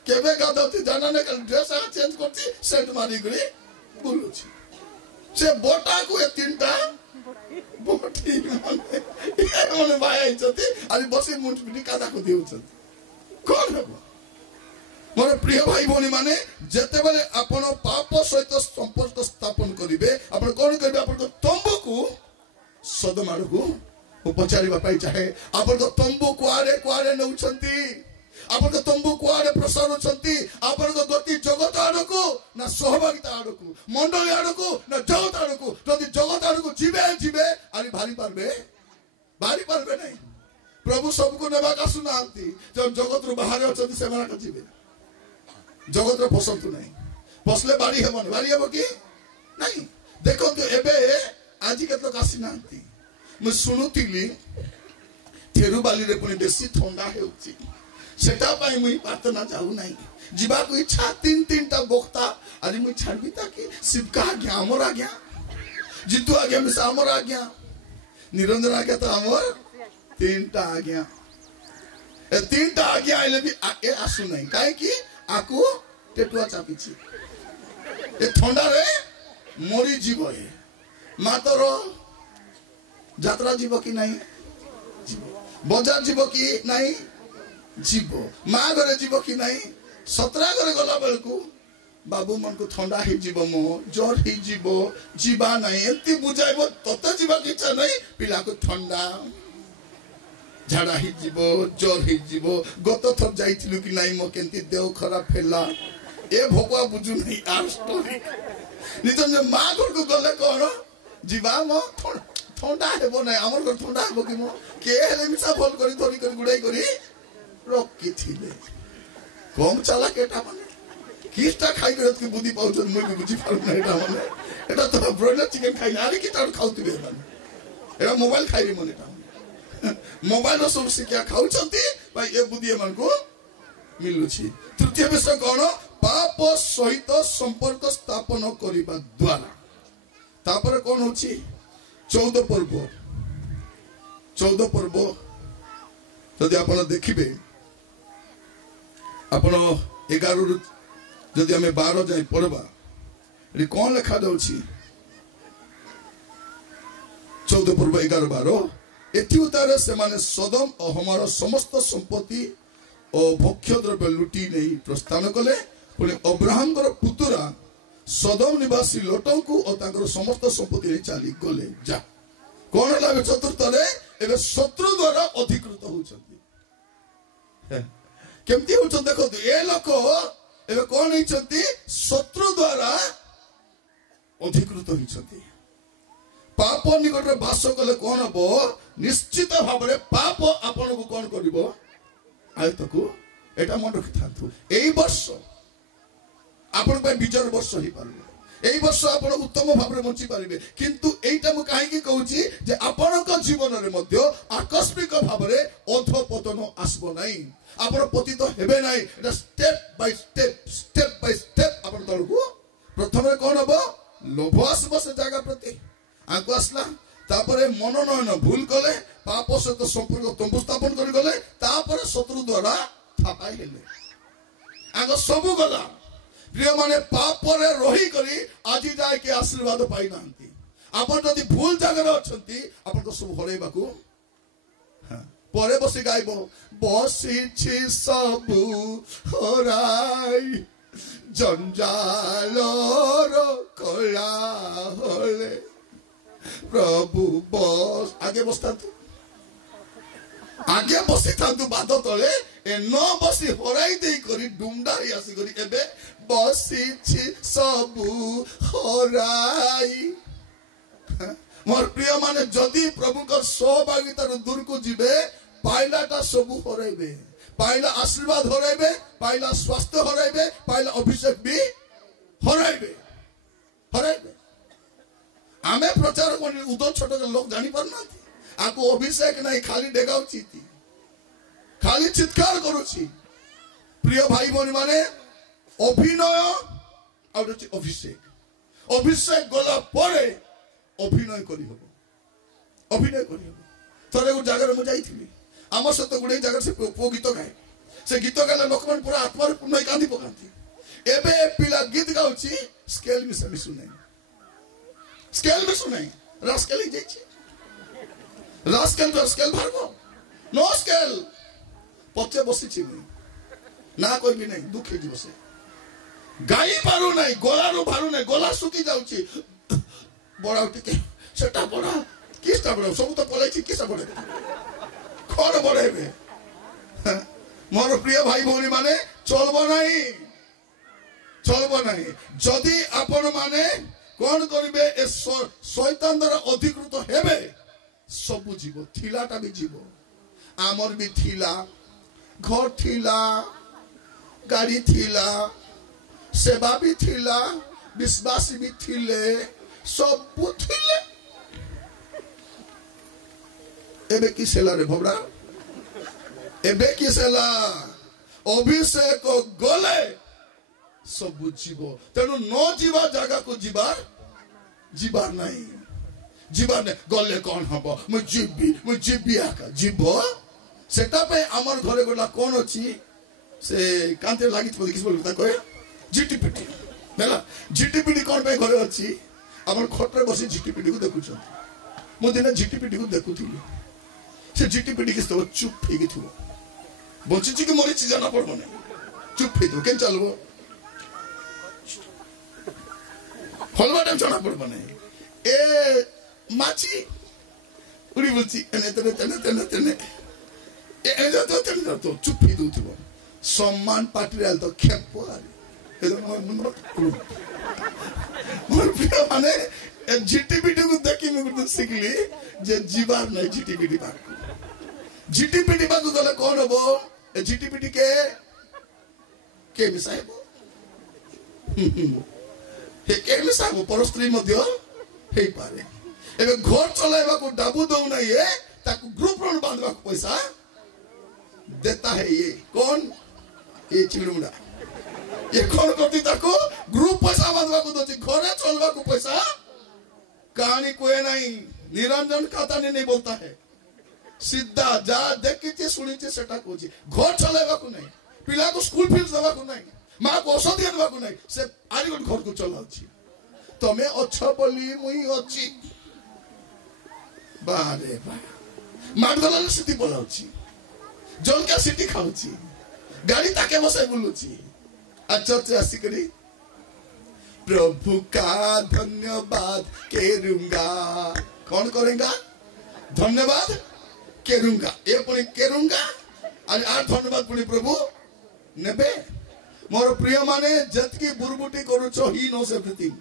केबे गादती जाना ने कल ड्रेस आ चेंज करती सेट मारी गरी बोलुची से बोटा को ए तीनटा बोटी माने भाई आइछथि अनि बसी मुंट बिनी कादा को दिउछथि कौन है मोर प्रिय भाई भौणी माने जेते बेले आपण पाप सहित संपर्क स्थापन करिवे आपण कोन करिवे आपण तंबू को सदमार को उपचारिबा पाई चाहे आपण तंबू कुआरे नउछंती आपण तंबू कुआरे प्रसार होछंती आपण गति जगत आडको ना सहभागिता आडको मंडली आडको ना जगत आडको जदि जगत आडको जीवे आनी भारी पारबे नहीं प्रभु सबको नेबा का सुनांती जब जगत रु बाहर अछंती से मारा जीवे जगत रो पसंद नहीं पसले बाड़ी हेबो कि नहीं देखो तो एबे आज केतलो कासी नांती मु सुनुतिली थेरुबाली रे पुनी बेसी ठंडा हेउची सेटा पाई मुई प्रार्थना जाऊ नहीं जीवा को इच्छा तीन बोक्ता आज मुई छाड़बी ताकि शिवका आज्ञा हमर आज्ञा जितु आज्ञा मिसा हमर आज्ञा निरंजन आज्ञा तो हमर तीनटा आज्ञा आइले भी ए आसु नहीं काहे कि आकु टेटुआ चापिछि ए ठंडा रे मरी जीव ए मातर यात्रा जीव कि नहीं बजार जीव कि नहीं जीव माँ घरे जीव कि नहीं सतरा घरे गला बेलू बाबू मन को थंडा हो मो जर हो जीवा नहीं एमती बुझाइब तते जीवा इच्छा नहीं पिला को ठंडा झाड़ा हो जर हो गत थर जाइलु कि नहीं मो केंती देह खराब फेला ए भोकवा बुझु नहीं आर स्टोरी निज माँ घर को गले कौन जीवा मो ठंडा हेबो नहीं आमर घर ठंडा हेबो कि मो के हेले मिसा भल करी धरी करी गुड़ाई करी रखी थिले कम चाला केटा माने किसटा खाई कर के बुद्धि पाउछ मुई भी बुझी पारु ना एटा माने एटा तो ब्रॉयलर चिकन खाई आरे कि तार खाउतिबे माने एटा मोबाइल खाई रे माने एटा मोबाइल रो सब से क्या खाउछंती भाई ए बुद्धि मन को मिलुछि तृतीय विषय कोन पाप सहित संपर्क स्थापन करिबा द्वारा तापर कोन होछि 14 पर्व जदि आपण देखिबे आपण 11 जदि आम 12 जाए पढ़वा ये कौन लिखा जाऊँगी 14 पर्व 11-12 एथुतारे से माने सदम और हमारा समस्त संपत्ति और भक्ष्य द्रव्य लुटी नहीं प्रस्थान कले पुणे अब्राहम पुतुरा सदम निवासी लोटों को और तांकर समस्त संपत्ति चली गले जा कौन है चतुर्थ एवं शत्रु द्वारा अधिकृत होती केमती होती देखो ये लोक एवं कौन होती शत्रु द्वारा अधिकृत होती पाप निकट में बास कले कौन हम निश्चित भाव में पाप आपण को कौन कर आयत को एटा मन रखि था यही वर्ष आपण विजय वर्ष हो पार यही वर्ष आप उत्तम भाव में बंची पारे किंतु एटा मु कहीं कहूँ जे आपण जीवन में आकस्मिक भाव में अधपतन आसब नहीं आपण पतित हेबे नहीं एटा स्टेप बाय स्टेप आपण तलकू प्रथम कौन हम लोभ आसब से जगह प्रति आंकु आसला तापरे मनोनयन भूल कले पाप सहित संपर्क तंबू स्थापन कर गले तापरे शत्रु द्वारा थापाई हेले आग सब गला प्रिय माने पाप रे रही करी आज जाए के आशीर्वाद पाई नांती आपण जदि भूल जगह अछंती आपण तो सब हरेबा को परे बसी गाइबो बसी छी सब हराई जंजाल रो कला होले प्रभु बस आगे बसता आगे बसी था बाद तले ए न बसी हराई दे करी डुमडा आसी करी एबे बसी छी सब हराई मोर प्रिय माने जदि प्रभु का सहभागिता दूर को जीवे पाइलाटा सब हराइबे पाइला आशीर्वाद हराइबे पाइला स्वास्थ्य हराइबे पाइला अभिषेक भी हराइबे हराइबे आमे प्रचार कर उदर छोट लोग जानी पार ना आको अभिषेक नहीं खाली डेगाउची खाली चित्कार करुची प्रिय भाई भौणी माने अभिनय और अभिषेक अभिषेक गला परे अभिनय करी हबो अभिनय करी हबो थरे एक जगह मु जाइथिली आम सहित गुड़े जगह से पो गीत गाए से गीत गाले लोक मन पूरा आत्मा पूर्ण कांदी पकांती एबे पिला गीत गाउची स्केल मिसा मिसु नहीं स्केल मिसु नहीं रास्केल ही जाइछि रास्केल भारगो नो स्केल पचे बसी छी ना कोई भी नहीं दुख ही बसे गाई पारू नहीं गोला रो भारू नहीं गोला सुकी जाउची बड़ा टिके सेटा बड़ा किसटा बड़ा सब तो पलाई छी किसा बड़े कौन बड़े मोर प्रिय भाई भौणी माने चलबो नहीं जदि आपण माने कौन करिवे ए शैतान द्वारा अधिकृत हेबे सब जीव थिलाटा भी जीव आमर भी थिला घर थिला गाड़ी थिला सेवा भी थिला विश्वासी भी थिले सब थिले एबे किसेला रे भबरा एबे किसेला अभिषेक गले सब जीव तेणु न जीवा जगह को जीवार नहीं गले कौन हम मुझे जीवी आका जीव सेटा पे आमर घरे गोला कौन अच्छी से कांते लागी किस बोल कहे जीटीपीटी बेला जीटीपीटी कौन पे घरे अच्छी আমার খটরে বসে ঝিটিপিটি को देखुछन मो दिन झिटिपिटी को देखुथिली से झिटिपिटी के सब चुप फेगी थो बचिछि कि मरिछि जाना पड़बो नै चुप फेदो केन चलबो हलवा टाइम जाना पड़बो नै ए माछि उड़ी बोलछि एने तने ए जो तो चुप फेदो थो सम्मान पाटिराल तो खेपो आले एदो मोर प्रिय माने झिटिपिटी को देखि मु गुड सिखली जे जीवार नै झिटिपिटी बाक झिटिपिटी बाक गले कोन हबो ए झिटिपिटी के मिसाइबो हे के मिसाइबो परस्त्री मध्य हेई पारे एबे घर चलाइबा को डाबू दउ नै ए ताकू ग्रुप रन बांधबा को पैसा देता है ये कौन ये चिड़मुड़ा ये कौन करती ताको ग्रुप पैसा बांधबा को दोची घरे चलबा को पैसा कहानी कोई नहीं निरंजन खाता नहीं बोलता है सीधा जा देखिचे सुनिचे सेटा कोची घर चलाइबा को नहीं पिला को स्कूल फीस देबा को नहीं मां को औषधि देबा को नहीं से आरी घर को चलाउची तमे अच्छा बोली मुई अछि बारे बा माडगला सिटी बोलाउची जलका सिटी खाउची गाड़ी ताके बसाई बुलुची अच्छा से आसी करी प्रभु का धन्यवाद केरूंगा कौन करेगा धन्यवाद केरूंगा ये पुणी केरूंगा आ धन्यवाद पुणी प्रभु नेबे मोर प्रिय माने जतकी बुरबुटी करूछो ही नोस एवरीथिंग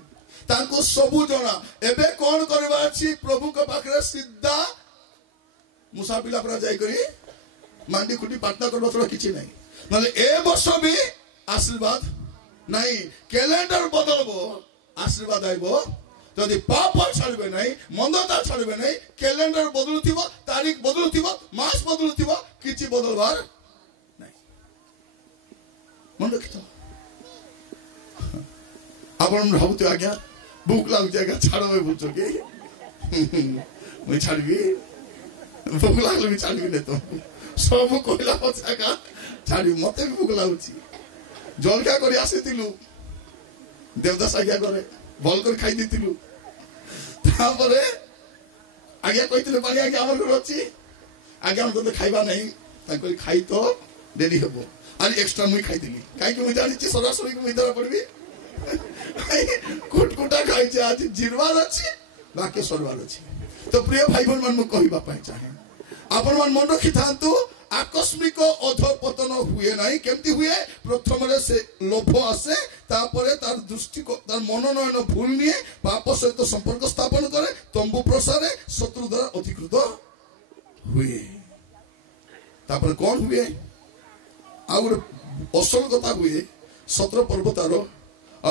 तांको सबु जणा एबे कौन करबा अछि प्रभु के पाखरे सीधा मुसाफिला पर जाई करी मांडी खुटी पाटना करबा थोड़ा किछि नहीं नले ए वर्ष भी आशीर्वाद नहीं कैलेंडर बदलबो आशीर्वाद आइबो जदि पाप छाड़बे नहीं मंदता छाड़बे नहीं कैलेंडर बदलुथिबो तारीख बदलुथिबो मास बदलुथिबो किछि बदलबार नहीं मन रखितो आपण भाबुते आज्ञा भूख लाग जाएगा छाड़बे बुझो के मैं छाड़बी भूख लागले भी छाड़बी ने तो सब कोइला पछाका छाड़ी मते भी भूख लाଗୁଛି जलका करी आसीतिलु देवदास आज्ञा करे भल कर खाई दितिलु तापरे आज्ञा कहितिले पानी आज्ञा हमर घर अछि आज्ञा हम तो खाइबा नहीं ताकि खाई तो डेली हबो आज एक्स्ट्रा मुई खाई दिली काई कि मुई जानि छी सरासरी को मुई दरा पड़बी कुटकुटा खाई छी आज जिरवार अछि बाकी सरवार अछि तो प्रिय भाई बहन मन कहिबा पाई चाहे आपन मन मन रखि थांतु आकस्मिक अधपतन हुए नहीं केमती हुए प्रथम से लोभ आसे तापरे तार दृष्टि को तार मनोनयन भूल निये पाप सहित संपर्क स्थापन करे तंबू प्रसारे शत्रु द्वारा अधिकृत हुए तापरे कौन हुए आउर असल कथा हुए 17 पर्व तार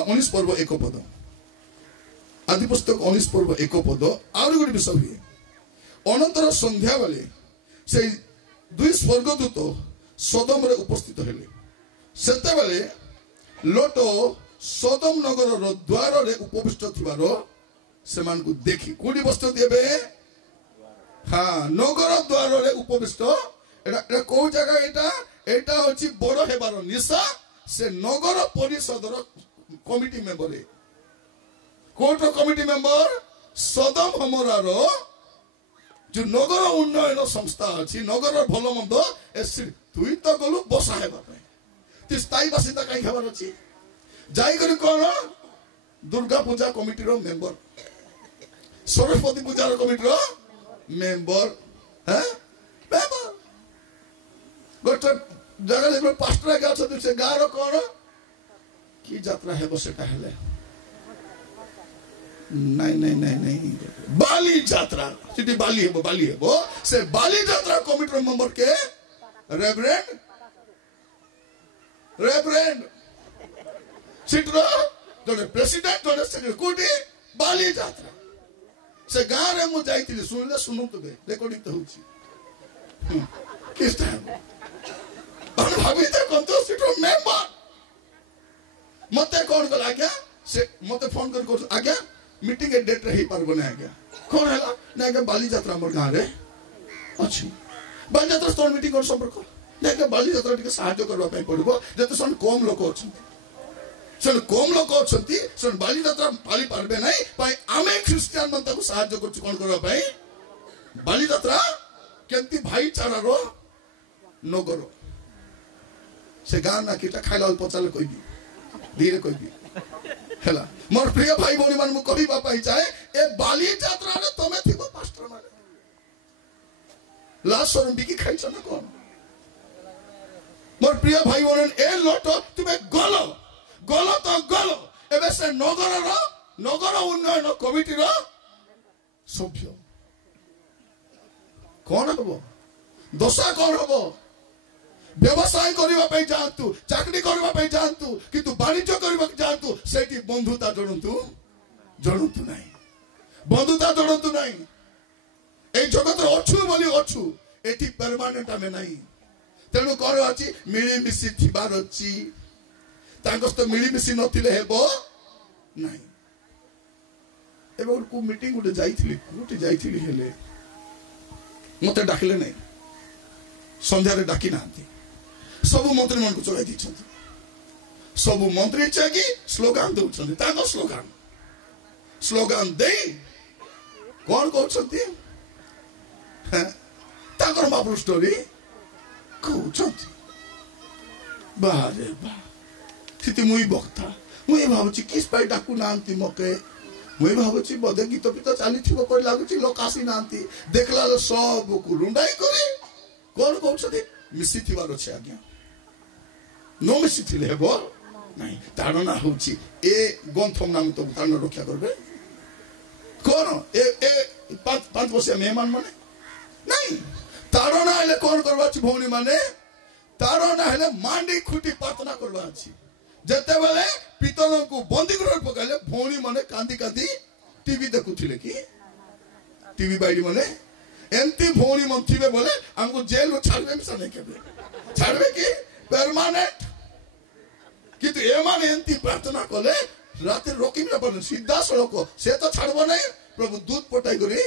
19 पर्व एक पद आदि पुस्तक 19 पर्व एक पद आउर गोटे विषय हुए अनंतर संध्या बेले से दुई स्वर्गदूत सदम रे उपस्थित हेले सेते बेले लोट सदम नगर रो द्वार रे उपविष्ट थिबारो सेमान को देखि कोडी बस्तु देबे हां नगर द्वार रे उपविष्ट एटा को जगह एटा होची बड़ हेबारो निशा से नगर परिषद रो कमिटी मेंबर है कोर्ट कमिटी मेंबर सदम हमरा रो जो नगर उन्नयन संस्था अछि नगर भलो मंद एसी तुई तो गलु बसा हेबा पे ती स्थायी बासिंदा काई खबर अछि जाई करी कोन दुर्गा पूजा कमिटी रो मेंबर सरस्वती पूजा रो कमिटी रो मेंबर हैं मेंबर गोटे जगह देखो पास्टर के अछि से गारो कोन की यात्रा हेबो सेटा हेले नहीं बाली यात्रा सिटी बाली है वो से बाली यात्रा कमिटी मेंबर के रेवरेंड सिटरो जोने प्रेसिडेंट जोने सेक्रेटरी बाली यात्रा से गां रे मु जाईतिली सुनले सुनु तो रेकॉर्डिंग तो होची किस टाइम और भाभी ते कोन तो सिटरो मेंबर मते कोन को आज्ञा से मते फोन कर आज्ञा मीटिंग के डेट रही पारबो ना आज्ञा कोन हला ना के बाली यात्रा मोर गां रे अछि बाली यात्रा स्टोर मीटिंग कर संपर्क ना के बाली यात्रा के सहायता करबा पई पड़बो जते सन कम लोक अछि से कम लोक अच्छा से बाली जात्रा पाली पारे ना आम ख्रीस्टियान मन साहय कर कौन करने बाली जात्रा केमती भाईचारार नगर से गाँ ना किटा खाइला पचारे कहबी धीरे कहबी है मोर प्रिय भाई भौणी मान कहवाई चाहे ए बाली जात्रा तुम थी पास्टर मान लास्ट शरण बिकी खाई ना कौन मोर प्रिय भाई भौणी ए लट तुम्हें गल गल तो गल एबे से नगर उन्नयन कमिटी सभ्य कौन हम दशा कौन हम व्यवसाय करने जातु चाकरी करने जातु किंतु वाणिज्य करने जातु से बंधुता जड़तु जड़तु ना बंधुता जड़तु ना ये जगत अच्छु बोली अच्छु ये परमानेंट आम ना तेणु कौन अच्छी मिलमिशी थबार अच्छी तो मिलमिशी नथिले हेबो नहीं एबे को मीटिंग गोटे जाइथिली हेले मते डाकिले नहीं संध्यारे डाकी नांती सब मंत्री मन को चढ़ाई दी सब मंत्री चाहिए स्लोगान दौरान स्लोगान दे कौन कहते महापुर स्टोरी कहते बारे बा मुई बक्ता मुई भावुची किस पाई डाकू नांती मके मुई भावुची बदे गीत पीत चली लगुच लोक आसी ना देखला सब को रुंडाई करे कौन कहते मिसी थी आज्ञा न मिसी थे हे नहीं ताड़ना हूँ ए गंथम नाम तो ताड़ना रक्षा करबे कौन ए ए पांच वर्षिया मेहमान माने नहीं ताड़ना हेले कौन करवा भौणी माने ताड़ना हेले मांडी खुटी प्रार्थना करवा जते बेले पितल को बंदी कर पकाइले भौणी माने कांदी कांदी टीवी देखुथिले कि टीवी बाइडी माने एंती भौणी मन थिबे बोले हमको जेल में छाड़बे मिसा नहीं केबे छाड़बे कि परमानेंट किंतु एमाने एंती प्रार्थना कले रात रोकी न पर सीधा सड़क से तो छाड़बो नहीं प्रभु दूध पटाई करी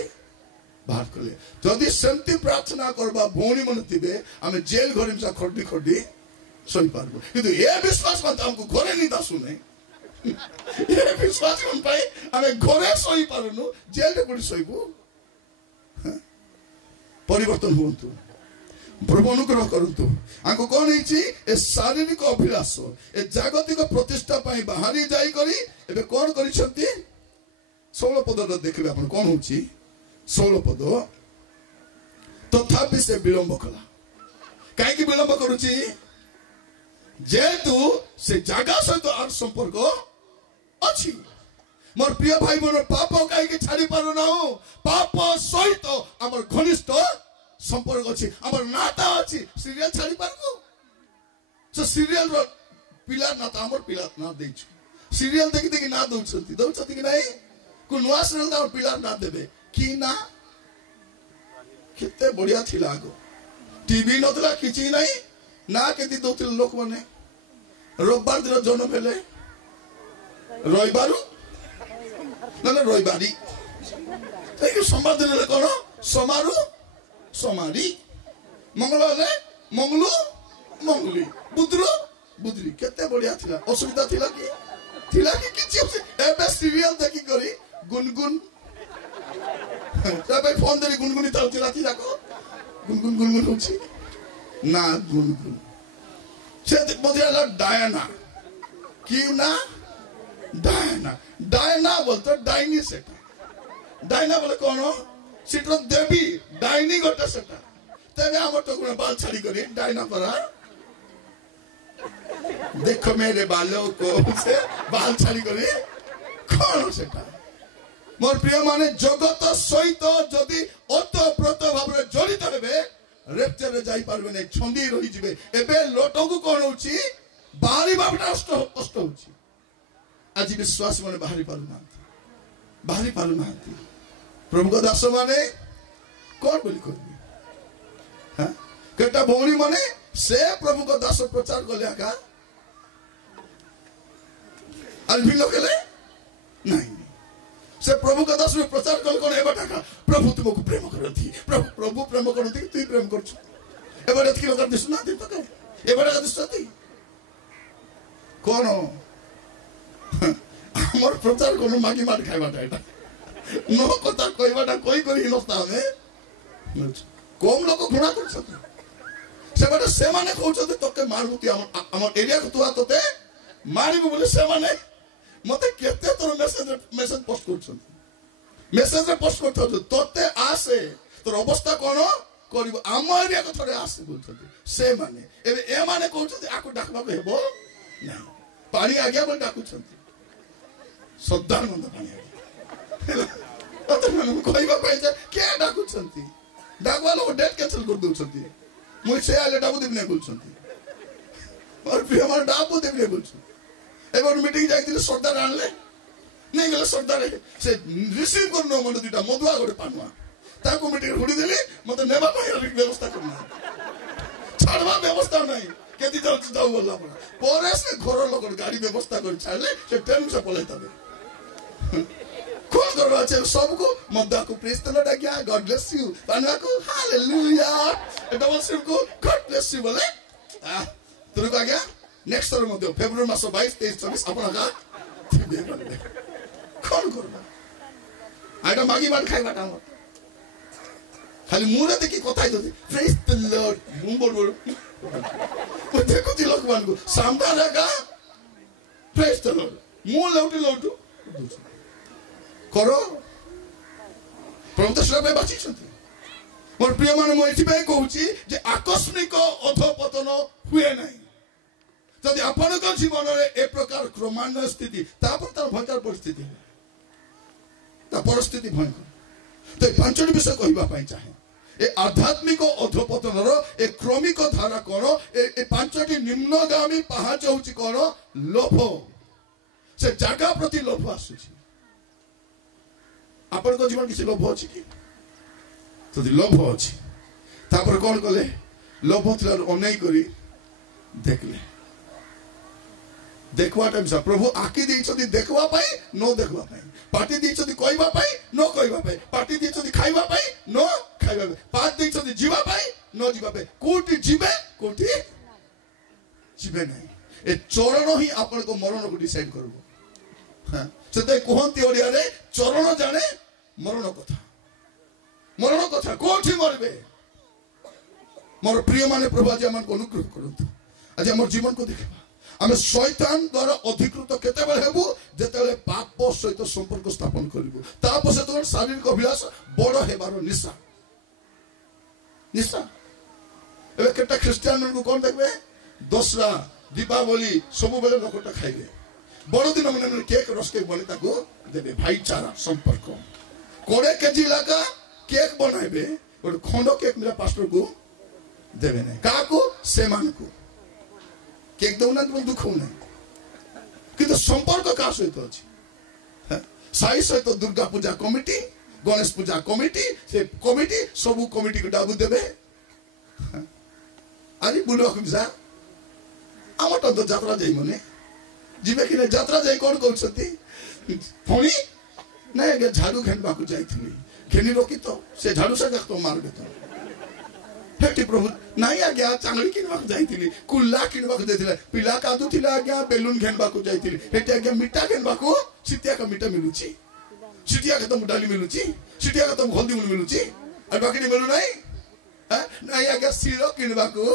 बाहर कले जदि सेंती प्रार्थना करबा भौणी मन थिबे आमे जेल घर में खड्डी खड्डी सही पारबो किंतु ए विश्वास मत हमको घरे नहीं दासु नहीं ए विश्वास मन पाई आमे घरे सही पारनु जेल रे कोडी सहीबो परिवर्तन हुंतु प्रभु अनुग्रह करतु आंको कौन ए शारीरिक अभिलाष ए जागतिक प्रतिष्ठा बाहरी जाई करी एबे कौन करिसंती 16 पद देखिबे आपण कौन होची 16 पद तथापि से विलंब कला काहे कि विलंब करूची जेतु से जागा सहित आर संपर्क अछि मोर प्रिय भाई बहन पाप काहे छाड़ी पारु ना पाप सहित हमर घनिष्ठ संपर्क अच्छी आम नाता अच्छी सीरियल छाड़ी पारबो से सीरियल रो पिला नाता हमर पिला ना देछु सीरियल देखि देखि ना दउछथि कि नाही को नुआ सीरियल दा पिला ना देबे कि ना केते बढ़िया थिला आगो टीवी नतला किछि नाही ना केति दउथिल लोक माने रविवार दिन जन्म हेले रविवार ना रविवारी ताकि सोमवार दिन कोन समारू सोमारी मंगलवार मंगलू मंगली बुद्रु बुद्री केते बढ़िया थिला असुविधा थिला कि किछि एबे सीरियल देखि करी गुनगुन तबे फोन देली गुनगुनी ताउची राती जाको गुनगुन होची ना गुनगुन से मदिरा डायना कि ना डायना बोलतो डाइनी सेटा डायना बोले कोन सीटर देवी डाइनी गोटे सेटा तेरे हम तो बाल छाड़ी करी डायना परा देखो मेरे बालों को से बाल छाड़ी करी कौन सेटा मोर प्रिय माने जगत सहित जदि ओतप्रोत भाव जड़ित हेबे रेप्चर रे जाई पारबे नै छंदी रही जिवे एबे लोटकु कोन होची बाहरी बापटा कष्ट होची आज विश्वास माने बाहरी पारु ना प्रभु को दास माने कौन बोली करबी हां केटा भौणी माने से प्रभु को दास प्रचार गले आका अलभिन लोकेले नहीं से प्रभु का दास प्रचार कल कोन एबा टाका प्रभु तुमको प्रेम करथि प्रभु प्रेम करथि तू प्रेम करछु एबा एतकी लोक दिसना दे तो एबा का दिसती कौन आमर प्रचार कोनो मागी मार खाइबाटा एटा नो कथा कहबाटा कोई करी नस्ता हमें कम लोक घृणा करछथि सेबाटा से माने कहउछथि तके मारबुती हमर एरिया को तुआ तते मारिबु बोले से माने मते केते तोर मेसेज पोस्ट करछथि मेसेज पोस्ट करथथि तते आसे तोर अवस्था कोन करिबो आम एरिया को थोड़े आसे बोलछथि से माने एबे ए माने कहउछथि आको डाकबा को हेबो ना पानी आज्ञा बोल डाकुछथि सदानंद पानी आज्ञा कहबा पैसा के डाकुछथि डाकवा लोग डेट कैंसिल कर दउछथि मुई से आले डाबू देबने बोलछथि और फिर हमर डाबू देबने बोलछु एबार मीटिंग जाइतिले सरदार आनले नहीं गले सरदार से रिसीव करनो मन दुटा मधुआ गोटे पानुआ ताको मीटिंग हुडी देली मते नेबा पाई व्यवस्था करना छाड़वा व्यवस्था नहीं केति जाउ जाउ बोला परे से घर लोक गाड़ी व्यवस्था कर छाड़ले से ट्रेन से पले तबे कौन करवा छे सबको मधुआ को प्रेज द लॉर्ड आज्ञा गॉड ब्लेस यू पानुआ को हालेलुया डबल सिम को गॉड ब्लेस यू बोले तुरु को आज्ञा नेक्स्ट थर मध्य फेब्रुआरी मास 22 23 24 आपन का कौन करबा आइटा मागी बाट खाइ बाटा हम खाली मुरे देखि कथाइ दे प्रेज द लॉर्ड मुंबोर बोल ओ देखो ती लोक मान को सामना लगा प्रेज द लॉर्ड मु लौटू करो प्रभु तो सब बाची छथि मोर प्रिय मान मो एथि पे कहूची जे आकस्मिक अधपतन हुए नहीं जदि आपण को जीवन रे ए प्रकार क्रमान्वय स्थिति तापर तार भयंकर परिस्थिति ता परिस्थिति भयंकर तो पांचटी विषय कहबा पई चाहे ए आध्यात्मिक अधपतन रो ए क्रमिक धारा कोन ए पांचटी निम्नगामी पहाच होची कोन लोभ से जागा प्रति लोभ आसुची आपण को जीवन किसी लोभ अछि कि तो लोभ अछि तापर कोन कले लोभ थला अनै करी देखले देखवा टाइम सा प्रभु आकी दै छथि देखवा पाई नो देखवा पाई पार्टी दै छथि कहबा पाई नो कहबा पाई पार्टी दै छथि खाइबा पाई नो खाइबा पाई पात दै छथि जीवा पाई नो जीवा पाई कोठी जीवे कोठी जीवे नहीं ए चरण ही आपण को मरण को डिसाइड करबो हां सेते कोहंती ओडिया रे चरण जाने मरण कथा कोठी मरबे मोर प्रिय माने प्रभु आज हमन को अनुग्रह करंतु आज हमर जीवन को देखबा आमे शैतान द्वारा अधिकृत केते बेले हेबु जेते बेले पाप सहित संपर्क स्थापन करिबु ताप से तो शारीरिक अभिलाष बड़ हेबारो निशा एबे केटा क्रिश्चियन को कोन देखबे दसरा दीपावली सब बेले लोकटा खाइबे बड़ दिन मन केक रस केक बने ताको देबे भाईचारा संपर्क कोड़े केजी लगा केक बनाइबे और खंड केक मेरा पास्टर को देबे नहीं काको सेमान को केक दउना तो दुख होना किंतु संपर्क का सहित अछि साई सहित दुर्गा पूजा कमिटी गणेश पूजा कमिटी से कमिटी सब कमिटी को डाबू देबे अरे बुलो जा आम तो यात्रा जाई मने जीवे कि यात्रा जाई कोन कहउछथि फोनी नहीं आगे झाड़ू घेनबा को जाइथिली घेनी रोकी तो से झाड़ू से तो मारबे तो हेटी प्रभु नहीं आज्ञा चांगली किनबा को जाइथिली कुल्ला किनबा को देथिले पिला कादू थिला आज्ञा बेलून घेनबा को जाइथिली हेटी आज्ञा मिठा घेनबा को सिटिया का मिठा मिलुची सिटिया का तो डाली मिलुची सिटिया का तो हल्दी मिलुची और बाकी नहीं मिलु नहीं नहीं आज्ञा सिरो किनबा को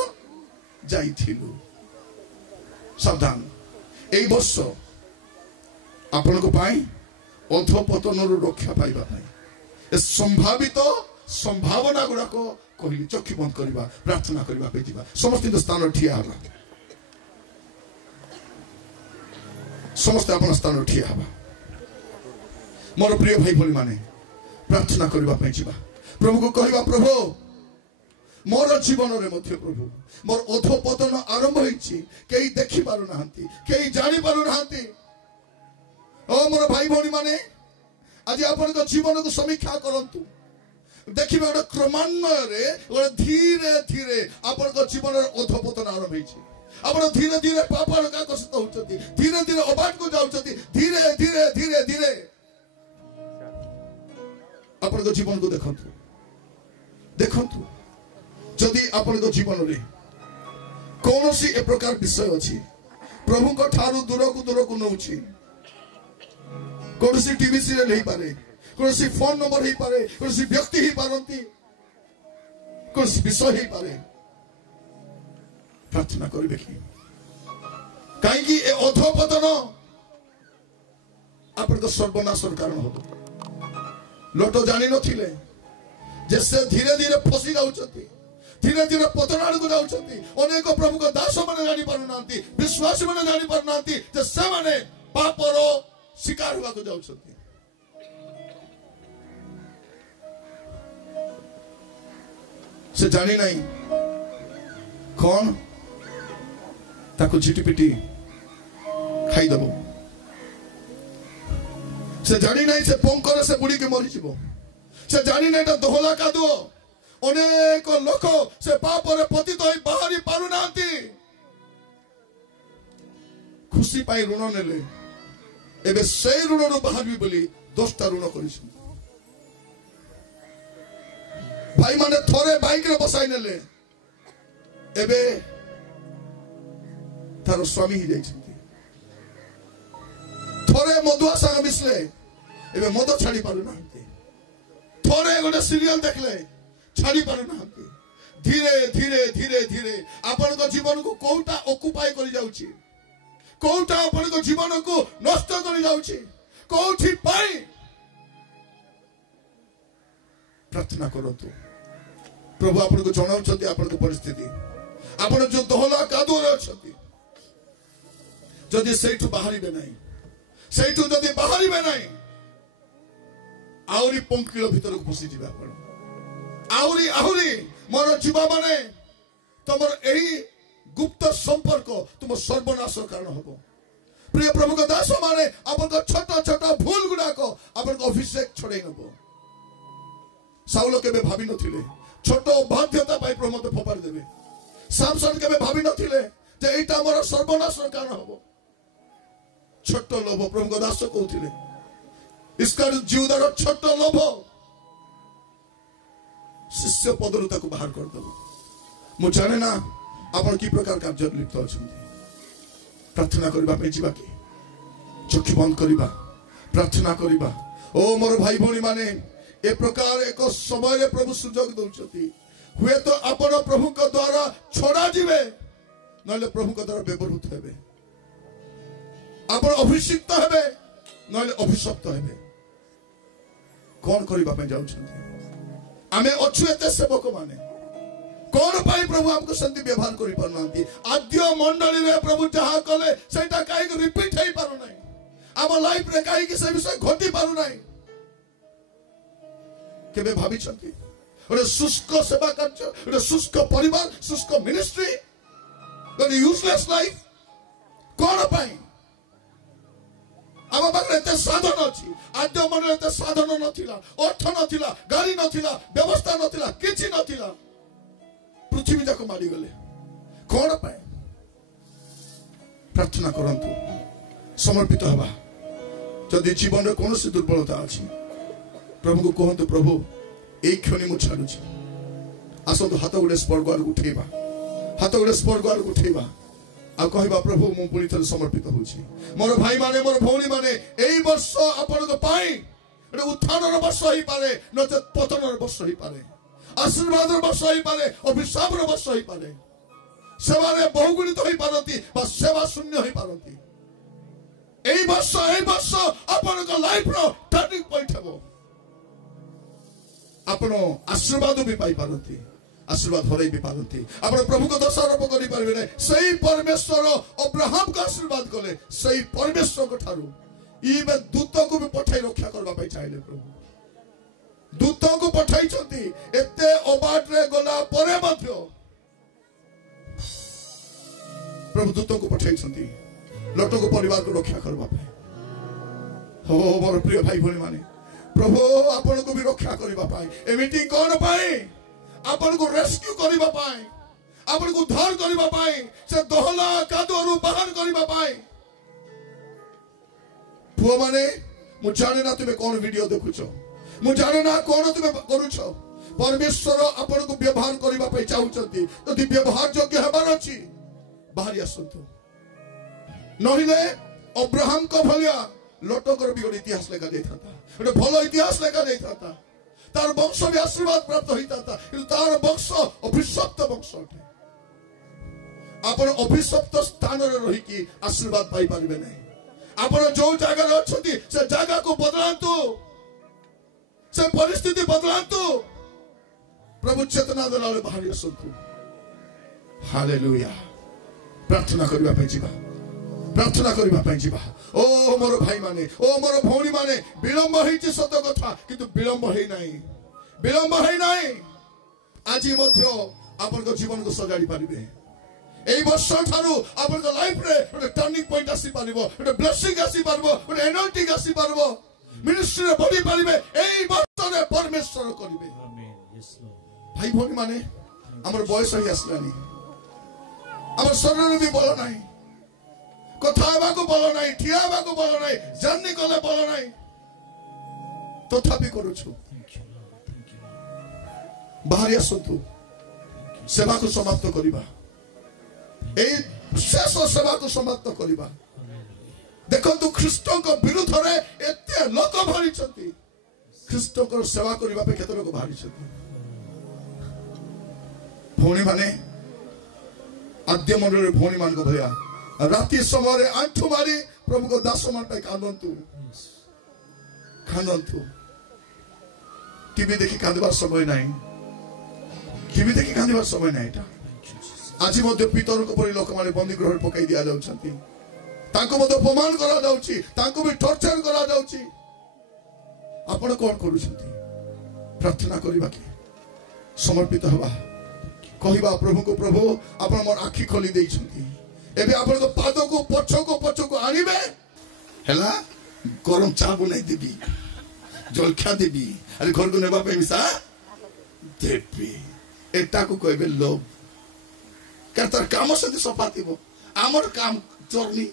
जाइथिलु सावधान एई वर्ष आपण को पाई अधपतन रक्षा पाइबा ए संभावित संभावना गुड़ा को कहली चक्षु बंद करवा प्रार्थना करवा पेजिबा समस्त स्थान ठिया हबा समस्त अपन स्थान ठिया हबा मोर प्रिय भाई भली माने प्रार्थना करवा पेजिबा प्रभु को कहवा प्रभु मोर जीवन रे मध्य प्रभु मोर अधपतन आरंभ होईची केई देखि पारु नाहंती केई जानि पारु नाहंती ओ मोर भाई भली माने आज अपन को जीवन को समीक्षा करंतु देखिबा गोटे क्रमान्वय रे धीरे धीरे अपन को जीवन अधपतन आरंभ होईची अपन धीरे धीरे पापर का कष्ट होउछती धीरे धीरे अबाट को जाउछती धीरे धीरे धीरे धीरे अपन को जीवन को देखंतु देखंतु जदि अपन को जीवन रे कौन सी ए प्रकार विषय अछि प्रभु को ठारू दूर को नउछि कौन सी टीवी सीरियल ही पारे कौन सी फोन नंबर ही पारे कौन सी व्यक्ति ही पारती कौन सी विषय ही पारे प्रार्थना करेंगे कि कहीं अधोपतन आप सर्वनाश कारण हम लोट जानी नथिले से धीरे धीरे फसी जाउछथि धीरे धीरे पतन आड़ को जाउछथि अनेक प्रभु को दास माने जानी पारु नांती विश्वास माने जानी पारु नांती जे से माने पापर शिकार हुआ को जाउछथि से जानी नहीं कौन ताको झिटिपिटी खाई दबो से जानी नहीं से पंकर से बुड़ी के मरी जीवो से जानी नहीं दोहला कादुओ अनेक लोक से पापर पतित होई बाहरी पारु नांती खुशी पाई ऋण नेले एबे से ऋण रु बाहरबी बोली 10टा ऋण करिसु भाई माने थोड़े बाइक रे बसाई नेले एबे तार स्वामी ही जाइछथि थोड़े मधुआ संग मिसले एबे मद छाड़ी पारु नांती थोड़े गोटे सीरियल देखले छाड़ी पारु नांती धीरे धीरे धीरे धीरे आपन को जीवन को कोउटा ऑक्युपाई करि जाउची कोउटा आपन को जीवन को नष्ट करि जाउची कोउठी पाई प्रार्थना करतु प्रभु आपन को जणाउछथि आपन को परिस्थिति आपन जो दोहला कादो रे अछथि जदि सेठु बाहरिबे नाही सेठु जदि बाहरिबे नाही आउरी पंकिल भीतर को पसी जिबा आपण आउरी आउरी मोर जीवा माने तमर एही गुप्त संपर्क तुम सर्वनाश कारण हबो प्रिय प्रभु को दास माने आपन को छोटा छोटा भूल गुडा को आपन को अभिषेक छडै नबो साउल केबे भाबी नथिले छोटो बाध्यता पाई प्रभु मते फोपार देबे सामसन केबे भाबी नथिले जे एटा मोर सर्वनाश कारण हबो छोटो लोभ प्रभु को दास कहउथिले इसका जीवदार छोट लोभ शिष्य पदरु ताको बाहर कर दबो मु जाने ना आपण की प्रकार कार्य लिप्त अछंती प्रार्थना करबा पे जीवा की चक्षु बंद करबा प्रार्थना करबा ओ मोर भाई भणी माने ए प्रकार एक समय रे प्रभु सुजोग दउछती हुए तो आपण प्रभु को द्वारा छोड़ा जीवे नले प्रभु को द्वारा व्यवहृत हेबे आपण अभिषिक्त हेबे नले अभिशप्त हेबे कौन करबा पे जाउछंती आमे अछु एते सेवक माने कौन पाई प्रभु हमको संति व्यवहार करि परनांती आद्य मंडली रे प्रभु जहा कले सेटा काई को रिपीट हेई पारु नाही आम लाइफ रे काई कि से विषय घटी पारु नाही केबे भाबी छंती ओरे शुष्क सेवा कार्य ओरे शुष्क परिवार शुष्क मिनिस्ट्री ओरे यूजलेस लाइफ कौन पाई आम पाखे एत साधन अच्छी आद्य मन एत साधन नथिला अर्थ नथिला गाड़ी नथिला व्यवस्था नथिला किछि नथिला पृथ्वी जाक मारी गले कौन पाए प्रार्थना करंतु समर्पित हवा जदि जीवन रे कोनोसी दुर्बलता अछि प्रभु को कहंतु प्रभु एई क्षणी मु छाडुछि आसंतु हाथ गुडे स्पर्ग आर उठेबा हाथ गुडे स्पर्ग आर उठेबा आ कहबा प्रभु मु पुरी थर समर्पित होछि मोर भाई माने मोर भौणी माने एई वर्ष आपण को पाई एटा उत्थानर वर्ष ही पारे नचे पतनर वर्ष ही पारे आशीर्वादर वर्ष ही पारे अभिशापर वर्ष ही पारे सेवारे बहुगुणित होई पारती बा सेवा शून्य होई पारती एई वर्ष आपण को लाइफ रो टर्निंग पॉइंट हेबो आपण आशीर्वाद भी पाई पारती आशीर्वाद हरई भी पारती आपण प्रभु को दोषारोप करि परबे नै सही परमेश्वर अब्राहम को आशीर्वाद कले सही परमेश्वर को ठारू इबे दूत को भी पठाई रक्षा करबा पई चाहिले प्रभु दूत को पठाई छथि एते अबाट रे गला परे मध्य प्रभु दूत को पठाई छथि लोट को परिवार को रक्षा करबा पई हो मोर प्रिय भाई भणी माने प्रभु आपण को भी रक्षा करबा पई एमिटी कोन पई आपण को रेस्क्यू करबा पई आपण को उद्धार करबा पई से दोहला कादोरु बाहर करबा पई पुआ माने मु जाने ना तुमे कोन वीडियो देखुछो मु जाने ना कोन तुमे करूछो परमेश्वर आपण को व्यवहार करबा पई चाहुचंती यदि व्यवहार योग्य हेबार अछि बाहरी आसंतु नहिले अब्राहम को भलिया लोटकर भी गोटे इतिहास लेखा था गोटे भल इतिहास लेखा था तार वंश भी आशीर्वाद प्राप्त होता था कि तार वंश अभिशप्त वंश अटे आपण अभिशप्त स्थान रही आशीर्वाद पाई पारे ना आपण जो जगह अच्छा से जगह को बदलांतु से परिस्थिति बदलांतु प्रभु चेतना दल बाहरी आसतु हालेलुया प्रार्थना करबा पई जीवा प्रार्थना करबा पई जीवा ओ मोर भाई माने ओ मोर भौणी माने विलंब हेछि सत कथा किंतु विलंब हे नाही आज मध्य आपन को जीवन को सजाड़ी पारिबे এই বছর ঠারু আপনার লাইফ রে একটা টার্নিং পয়েন্ট আসি পারিব একটা ব্লেসিং আসি পারিব একটা এনার্জি আসি পারিব মিনিস্ট্রি রে বডি পারিবে এই বছরে পরমেশ্বর করিবে আমেন यस লর্ড ভাই ভনি মানে আমার বয়স হই আসলানি আমার শরীর भी বল নাই কথা হবাকো বল নাই ঠিয়া হবাকো বল নাই জার্নি কলে বল নাই তথাপি করুছো বাহারি আসন্তু সেবা কো সমাপ্ত করিবা এই শেষ সেবা কো সমাপ্ত করিবা দেখন্তু খ্রিস্টଙ୍କ বিরুদ্ধে এতে লোক ভারিছନ୍ତି খ্রিস্টଙ୍କର সেবা করিবা पे কেতে লোক ভারিছନ୍ତି ভৌণী মানে आद्य मंडल भौणी मान को भैया राति समय आंठू मारी प्रभु को दास मान पे कांदंतु टीवी देखि कांदबार समय नाही टीवी देखि कांदबार समय नाही एटा आज मध्य पितर को परि लोक माने बंदी गृह पकाई दिया जाउछंती ताको मध्य अपमान करा जाउछि ताको भी टॉर्चर करा जाउछि आपण कोन करूछंती प्रार्थना करिबा के समर्पित हवा कहवा प्रभु को प्रभु आप मोर आखि खोली देइछंती एबे आपण को पाद को पछ को आनिबे हैला गरम चा बनाई देबी जलखा देबी अरे घर को नेबा पे मिसा देबी एटा को कहबे लोभ करतर काम से सफातिबो आमर काम चोरनी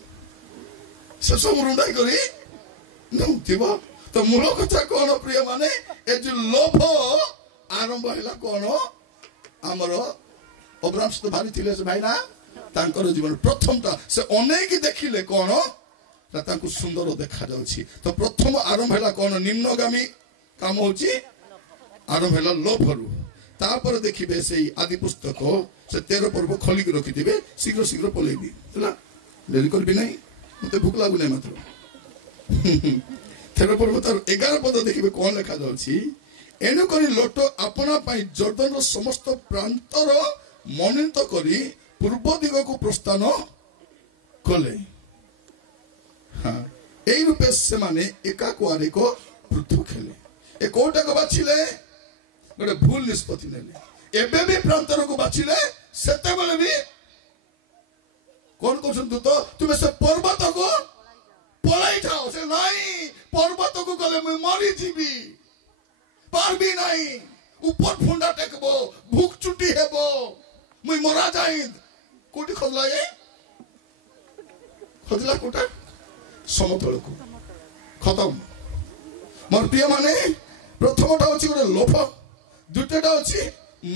से सब रुंडाई करी नउतिबो तो मूल कथा कोन प्रिय माने ए जो लोभ आरंभ हैला कोन आमर अब्राहम तो भारी थिले से भाई ना तांकर जीवन प्रथमटा से अनेक देखिले कोन तांको सुंदर देखा जाउछि तो प्रथम आरंभ हैला कोन निम्नगामी काम होछि आरंभ हैला लोभरु तापर देखिबे से आदि पुस्तक से 13 पर्व खोली के रखि दिबे शीघ्र शीघ्र पलेबी हला लेली करबी नहीं मते भूख लागु नै मात्र 13 पर्व तार 11 पद देखिबे कोन लिखा जाउछि एनु करी लोट अपना पाई जर्दन समस्त प्रांतर मनित करी पूर्व दिग को प्रस्थान कले हाँ एई रूपे से माने एका को आरे को पृथक हेले ए कोटा को बाछिले गोटे भूल निष्पत्ति नेले एबे भी प्रांतर को बाछिले सेते बेले भी कोन कोछन तो तुमे से पर्वत को पलाई जाओ से नाही पर्वत को गले मैं मरी जीवी पारबी नहीं ऊपर फुंडा टेकबो भूख चुटी हेबो मुई मरा जाई कोटी खदला ए खदला कोटा समतल को खत्म मोर प्रिय माने प्रथमटा होची गोटे लोभ द्वितीयटा होची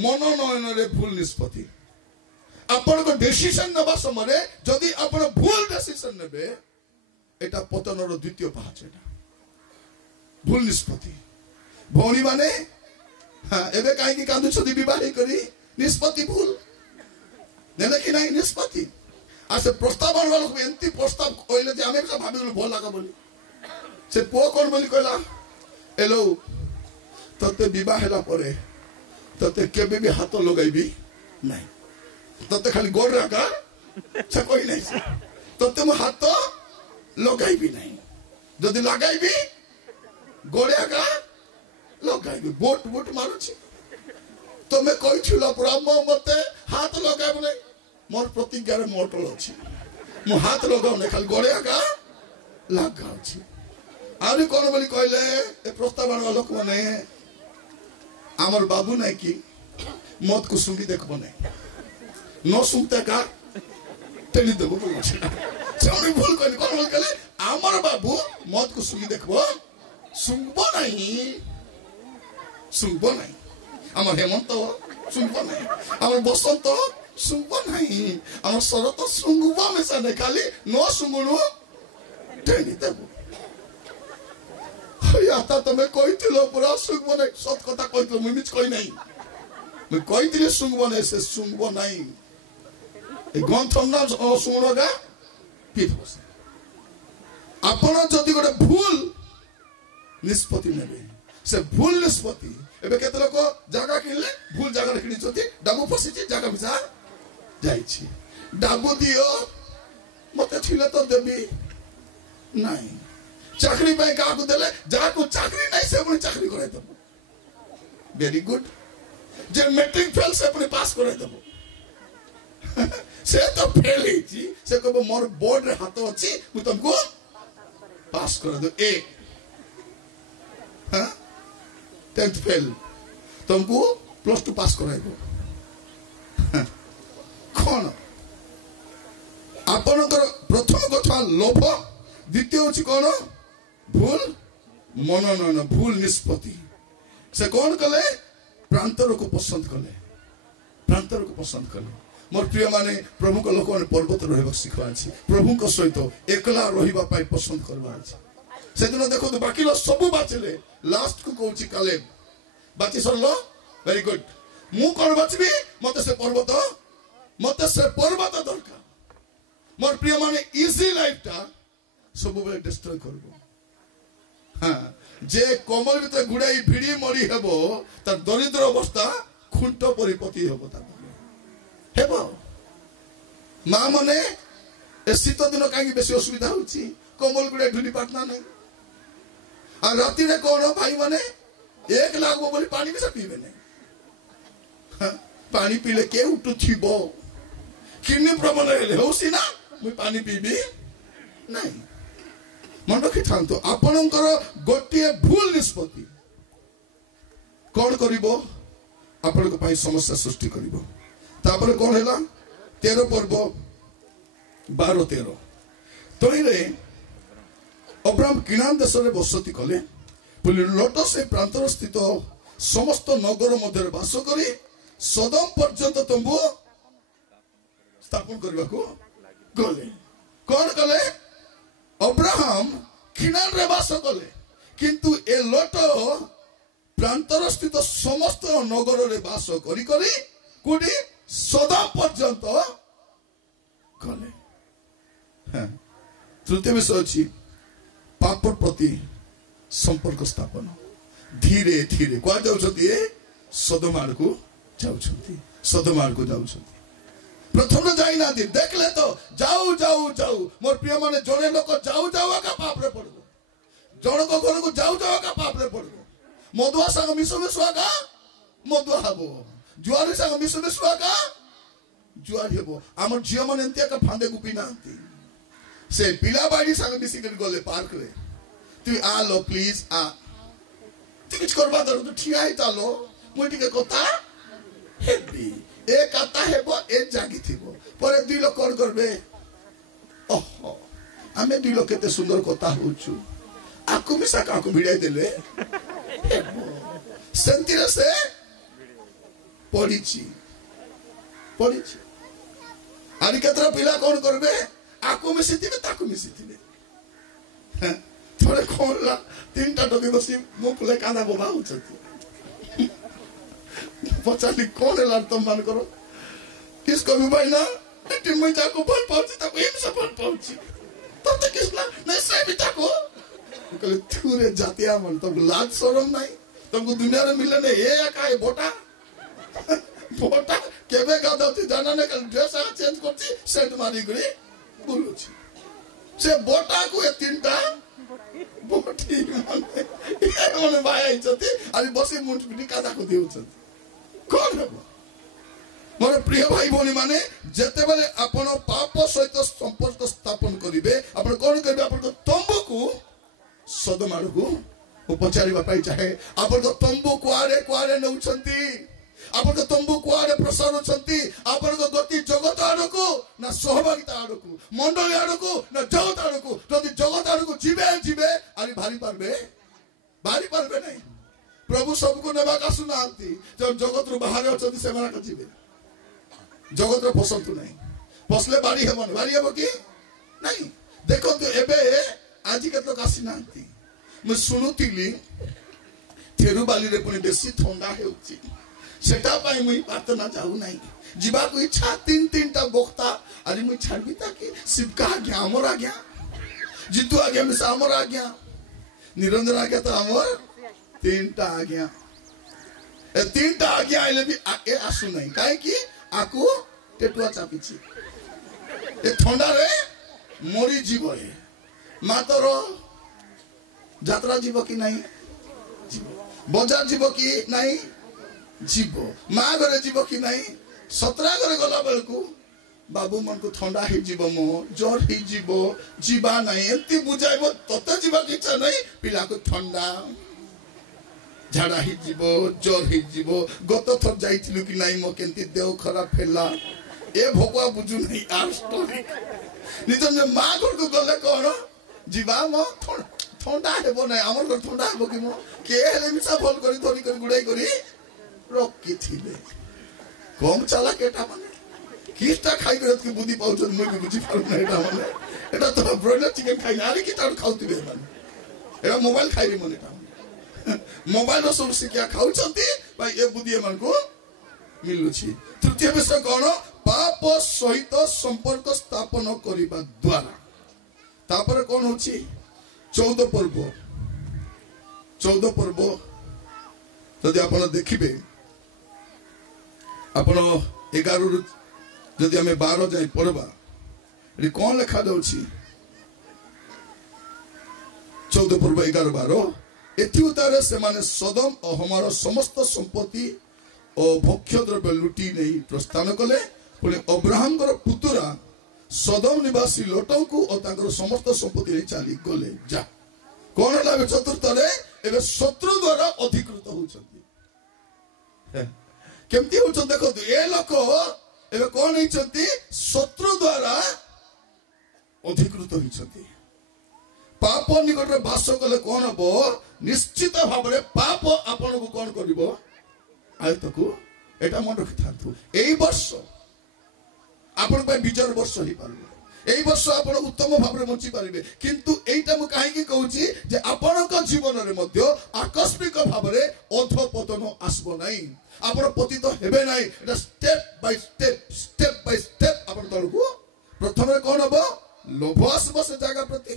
मनोनयन रे भूल निष्पत्ति आपण को डिसीजन नबा समय जदी आपण भूल डिसीजन नेबे एटा पतनर द्वितीय पाहाच एटा भूल निष्पत्ति भौणी माने हाँ एबे काहे की कांदु छदी विवाह करी निष्पत्ति भूल नेले कि नाही निष्पत्ति आसे प्रस्ताव वाला को एंती प्रस्ताव कोइले जे हमें सब भाबिल भल लागा बोली से पो कोन बोली कहला एलो तते विवाह हैला परे तते केबे भी हाथ लगाइबी नहीं तते खाली गोड़ राका से कोई नहीं तते मो हाथ लगाइबी नहीं जदी लगाइबी गोड़े का लगाइबी बोट बोट मारुछि तो मैं कोई छिला ब्रह्म मते हाथ लगाइबो नहीं मोर प्रतिज्ञा रे मोटल अछि मो हाथ लगाउ नै खाली गोड़े का लगाउछि आरी कोन बोली कहले ए प्रस्ताव वाला लोक माने हमर बाबू नै कि मत को सुंगी देखबो नै न सुनते का टेली देबो बोलछि से भूल कोन बोली कहले हमर बाबू मत को सुंगी देखबो सुंगबो नहीं आमर हेमंत सुंगबो नहीं आमर बसंत सुंगबो नहीं आमर शरत सुंगबो में से खाली न सुंगुनु टेनी देबो आता तुम्हें कही पूरा सुंग बने सत कथा कही मुझे मिछ कही नहीं मैं कही सुंग बने से सुंग नहीं ग्रंथ ना शुणगा आपण जदि गोटे भूल निष्पत्ति ने से भूल निष्पत्ति एबे केते लोक जगह किनले भूल जगह किनी डाबू फसी जगह मिसा जाइछि डाबू दियो मते थिले तो देबी नहीं चाकरी पे का को देले जा को चाकरी नहीं से अपनी चाकरी करे दो वेरी गुड जे मैट्रिक फेल से अपनी पास करे दो से तो फेल ही से को मोर बोर्ड रे हाथ अछि मु तुमको पास कर दो ए हां 10th फेल तुमको +2 पास कराइबो कोन आपनकर प्रथम कथा लोभ द्वितीय होछि कोन भूल मनन भूल निष्पत्ति से कौन कले प्रांतर को पसंद कले मोर प्रिय माने प्रभु को लोक माने पर्वत रहबा सिखवा अछि प्रभु को सहित एकला रहिबा पाई पसंद करबा अछि से दिन देखो तो बाकी लो सब बाचले लास्ट को कहूछि कालेब बाची सरलो वेरी गुड मु कोन बाचबी मते से पर्वत दरकार मोर प्रिय माने इजी लाइफ ता सब बेले डिस्ट्रॉय करबो हाँ जे कमल भीतर गुड़ाई भिड़ी मरी हेबो तार दरिद्र अवस्था खुंट परिपति हेबो ता हेबो मां मने ए शीत दिन काई बेसी असुविधा होची कमल गुड़ाई ढुली पाटना नहीं आ राती रे कोन भाई माने एक लागबो बोली पानी में से पीबे नहीं हाँ, पानी पीले के उठु थिबो किन्नी प्रमाण हेले होसी ना मु पानी पीबी नहीं मन रखी था आपणकर गोटे भूल निष्पत्ति कौन करिबो आपन को समस्या सृष्टि करिबो तापर कौन हैला 13 पर्व 12-13 तोइरे अब्राहम किनान देश रे बसति कले पुली लोट से प्रांतर स्थित समस्त नगर मध्य वास करी सदम पर्यंत तंबू स्थापन करबा को गले कौन कले अब्राहम खिनान रे वास कले किंतु ए लोट प्रांतर स्थित समस्त नगर रे वास करी करी कोडी सदा पर्यंत कले तृतीय विषय अछि पाप प्रति संपर्क स्थापन धीरे धीरे को जाउछथि सदमार को जाउछथि प्रथम जाई ना दी देखले तो जाऊ मोर प्रिय माने जने लोक जाऊ का पाप रे पड़बो जण को घर को जाऊ का पाप रे पड़बो मधुआ संग मिसुआ का मधुआ हबो जुआरी संग मिसुआ का जुआरी हबो हमर जियो मन एंतिया का फांदे गुपी नांती से पिला बाड़ी संग मिसी कर गले पार्क रे तू आ लो प्लीज आ तू किछ करबा दर तो ठिया ही तालो मुई टिके कथा हेबी ए कथा हेबो ए जागी थिबो परे दुई लोक कोन करबे ओहो आमे दुई लोक केते सुंदर कथा होछु आकु मिसा काकु भिड़ाई देले हेबो सेंतिरे से पड़ीची आनी केतरा पिला कोन करबे आकु मिसिथिबे ताकु मिसिथिबे थोड़े कोनला तीनटा डबी बसी मुख ले कांदा बोबा होछथि पचाली कौन है लाड़ तुम मान करो किसको भी भाई ना लेकिन मैं जाको फल पहुंची तब एक से फल पहुंची तब तक किसला नहीं से भी ताको कल थूरे जातिया मन तब लाज शरम नहीं तुमको दुनिया में मिलने ये का है बोटा केबे गादा थी जाना ने कल ड्रेस चेंज करती सेट मारी गई बोलो से बोटा को ये तीनटा बोटी माने भाई आई जति अभी बसी मुंड पिटी कादा को देउ कौन है मोर प्रिय भाई भौणी माने जते बेले आपण पाप सहित संपर्क स्थापन करिवे आपण कोन करिवे आपण तंबू को सदमार को उपचारिबा पाई चाहे आपण तंबू कुआरे नउछंती आपण तंबू कुआरे प्रसार होछंती आपण गति जगत आडको ना सहभागिता आडको मंडली आडको ना जगत आडको जदि जगत आडको जीवे आरी भारी पारबे नहीं प्रभु सबको नेबा का सुनांती जब जगत रो बाहर अछंती से मारा कजिबे जगत रो पसंद नहीं पसले बारी हेबो की नहीं देखो तो एबे आज केत लोक आसी नांती ମୁଁ ଶୁଣୁଥିଲି ଥେରୁବାଲି ରେ ପୁଣି ବେଶୀ ଥଣ୍ଡା ହେଉଛି ସେଟା ପାଇଁ ମୁଁ ପ୍ରାର୍ଥନା ଯାଉ ନାହିଁ ଯିବାକୁ ଇଚ୍ଛା ତିନିଟା ବକ୍ତା ଆଜି ମୁଁ ଛାଡ଼ିବି ତାକି ଶିବକା ଆଜ୍ଞା ଆମର ଆଜ୍ଞା ଜିତୁ ଆଜ୍ଞା ମିଶା ଆମର ଆଜ୍ଞା ନିରଞ୍ଜନ ଆଜ୍ଞା ତ ଆମର ତିନିଟା ଆଜ୍ଞା ଏ ତିନିଟା ଆଜ୍ଞା ଆଇଲେ ବି ଏ ଆସୁନାହିଁ କାହିଁକି ଆକୁ ଟେଟୁଆ ଚାପିଛି ଏ ଥଣ୍ଡାରେ ମରିଯିବ ମାତର ଯାତ୍ରା ଯିବ କି ନାହିଁ ବଜାର ଯିବ କି ନାହିଁ ଯିବ ମା ଘରେ ଯିବ କି ନାହିଁ ସତରା ଘରେ ଗଲା ବେଳକୁ ବାବୁ ମାନଙ୍କୁ ଥଣ୍ଡା ହେଇଯିବ ମୋ ଜ୍ୱର ହେଇଯିବ ଯିବା ନାହିଁ ଏମିତି ବୁଝାଇବ ତତେ ଯିବାକୁ ଇଚ୍ଛା ନାହିଁ ପିଲାକୁ ଥଣ୍ଡା ଝାଡ଼ା ହେଇଯିବ ଜ୍ୱର ହେଇଯିବ ଗତ ଥର ଯାଇଥିଲୁ କି ନାହିଁ ମୋ କେମିତି ଦେହ ଖରାପ ହେଲା ଏ ଭଗବା ବୁଝୁ ନାହିଁ ନିଜ ମା ଘରକୁ ଗଲେ କଣ ଯିବା ମୋ ଥଣ୍ଡା ହେବ ନାହିଁ ଆମର ଘର ଥଣ୍ଡା ହେବ କି ମୋ କିଏ ହେଲେ ମିଶା ଭଲ କରି ଧରି କରି ଗୁଡ଼ାଇ କରି ରଖିଥିଲେ କମ୍ ଚାଲା କେଟା ମାନେ କିଟା ଖାଇକି ବୁଦ୍ଧି ପାଉଛନ୍ତି ମୁଁ ବି ବୁଝିପାରୁନା ଏଟା ମାନେ ଏଟା ତ ବ୍ରଏଲର ଚିକେନ ଖାଇନି ଆରେ କି ତାଠୁ ଖାଉଥିବେ ଏମାନେ ଏଟା ମୋବାଇଲ ଖାଇବେ ମାନେ ଏଟା ମୋବାଇଲ ସବୁ ଶିକ୍ଷା ଖାଉଛନ୍ତି ଭାଇ ଏ ବୁଦ୍ଧି ଏମାନଙ୍କୁ ମିଳୁଛି ତୃତୀୟ ବିଷୟ କଣ ପାପ ସହିତ ସମ୍ପର୍କ ସ୍ଥାପନ କରିବା ଦ୍ୱାରା ତାପରେ କଣ ହଉଛି 14 ପର୍ବ ଯଦି ଆପଣ ଦେଖିବେ ଆପଣ 11 ରୁ ଯଦି ଆମେ 12 ଯାଏ ପଢବା ଏଠି କଣ ଲେଖା ଯାଉଛି 14 ପର୍ବ 11-12 ଏଥି ଉତ୍ତାରେ ସେମାନେ ସୋଦମ ଓ ହମାର ସମସ୍ତ ସମ୍ପତ୍ତି ଓ ଭକ୍ଷ୍ୟ ଦ୍ରବ୍ୟ ଲୁଟି ନେଇ ପ୍ରସ୍ଥାନ କଲେ ପୁଣି ଅବ୍ରାହମଙ୍କର ପୁତୁରା ସୋଦମ ନିବାସୀ ଲୋଟଙ୍କୁ ଓ ତାଙ୍କର ସମସ୍ତ ସମ୍ପତ୍ତି ନେଇ ଚାଲି ଗଲେ ଯା କଣ ହେଲା ଏବେ ଚତୁର୍ଥରେ ଏବେ ଶତ୍ରୁ ଦ୍ୱାରା ଅଧିକୃତ ହଉଛନ୍ତି କେମିତି ହଉଛନ୍ତି ଦେଖନ୍ତୁ ଏ ଲୋକ ଏବେ କଣ ହେଇଛନ୍ତି ଶତ୍ରୁ ଦ୍ୱାରା ଅଧିକୃତ ହେଇଛନ୍ତି ପାପ ନିକଟରେ ବାସ କଲେ କଣ ହବ ନିଶ୍ଚିତ ଭାବରେ ପାପ ଆପଣଙ୍କୁ କଣ କରିବ ଆୟତକୁ ଏଟା ମନେ ରଖିଥାନ୍ତୁ ଏଇ ବର୍ଷ ଆପଣଙ୍କ ପାଇଁ ବିଜୟର ବର୍ଷ ହେଇପାରିବ ଏଇ ବର୍ଷ ଆପଣ ଉତ୍ତମ ଭାବରେ ବଞ୍ଚି ପାରିବେ କିନ୍ତୁ ଏଇଟା ମୁଁ କାହିଁକି କହୁଛି ଯେ ଆପଣଙ୍କ ଜୀବନରେ ମଧ୍ୟ ଆକସ୍ମିକ ଭାବରେ ଅଧପତନ ଆସିବ ନାହିଁ ଆପଣ ପତିତ ହେବେ ନାହିଁ ଏଟା ଷ୍ଟେପ୍ ବାଇ ଷ୍ଟେପ୍ ଆପଣ ତଳକୁ ପ୍ରଥମେ କଣ ହବ ଲୋଭ ଆସିବ ସେ ଜାଗା ପ୍ରତି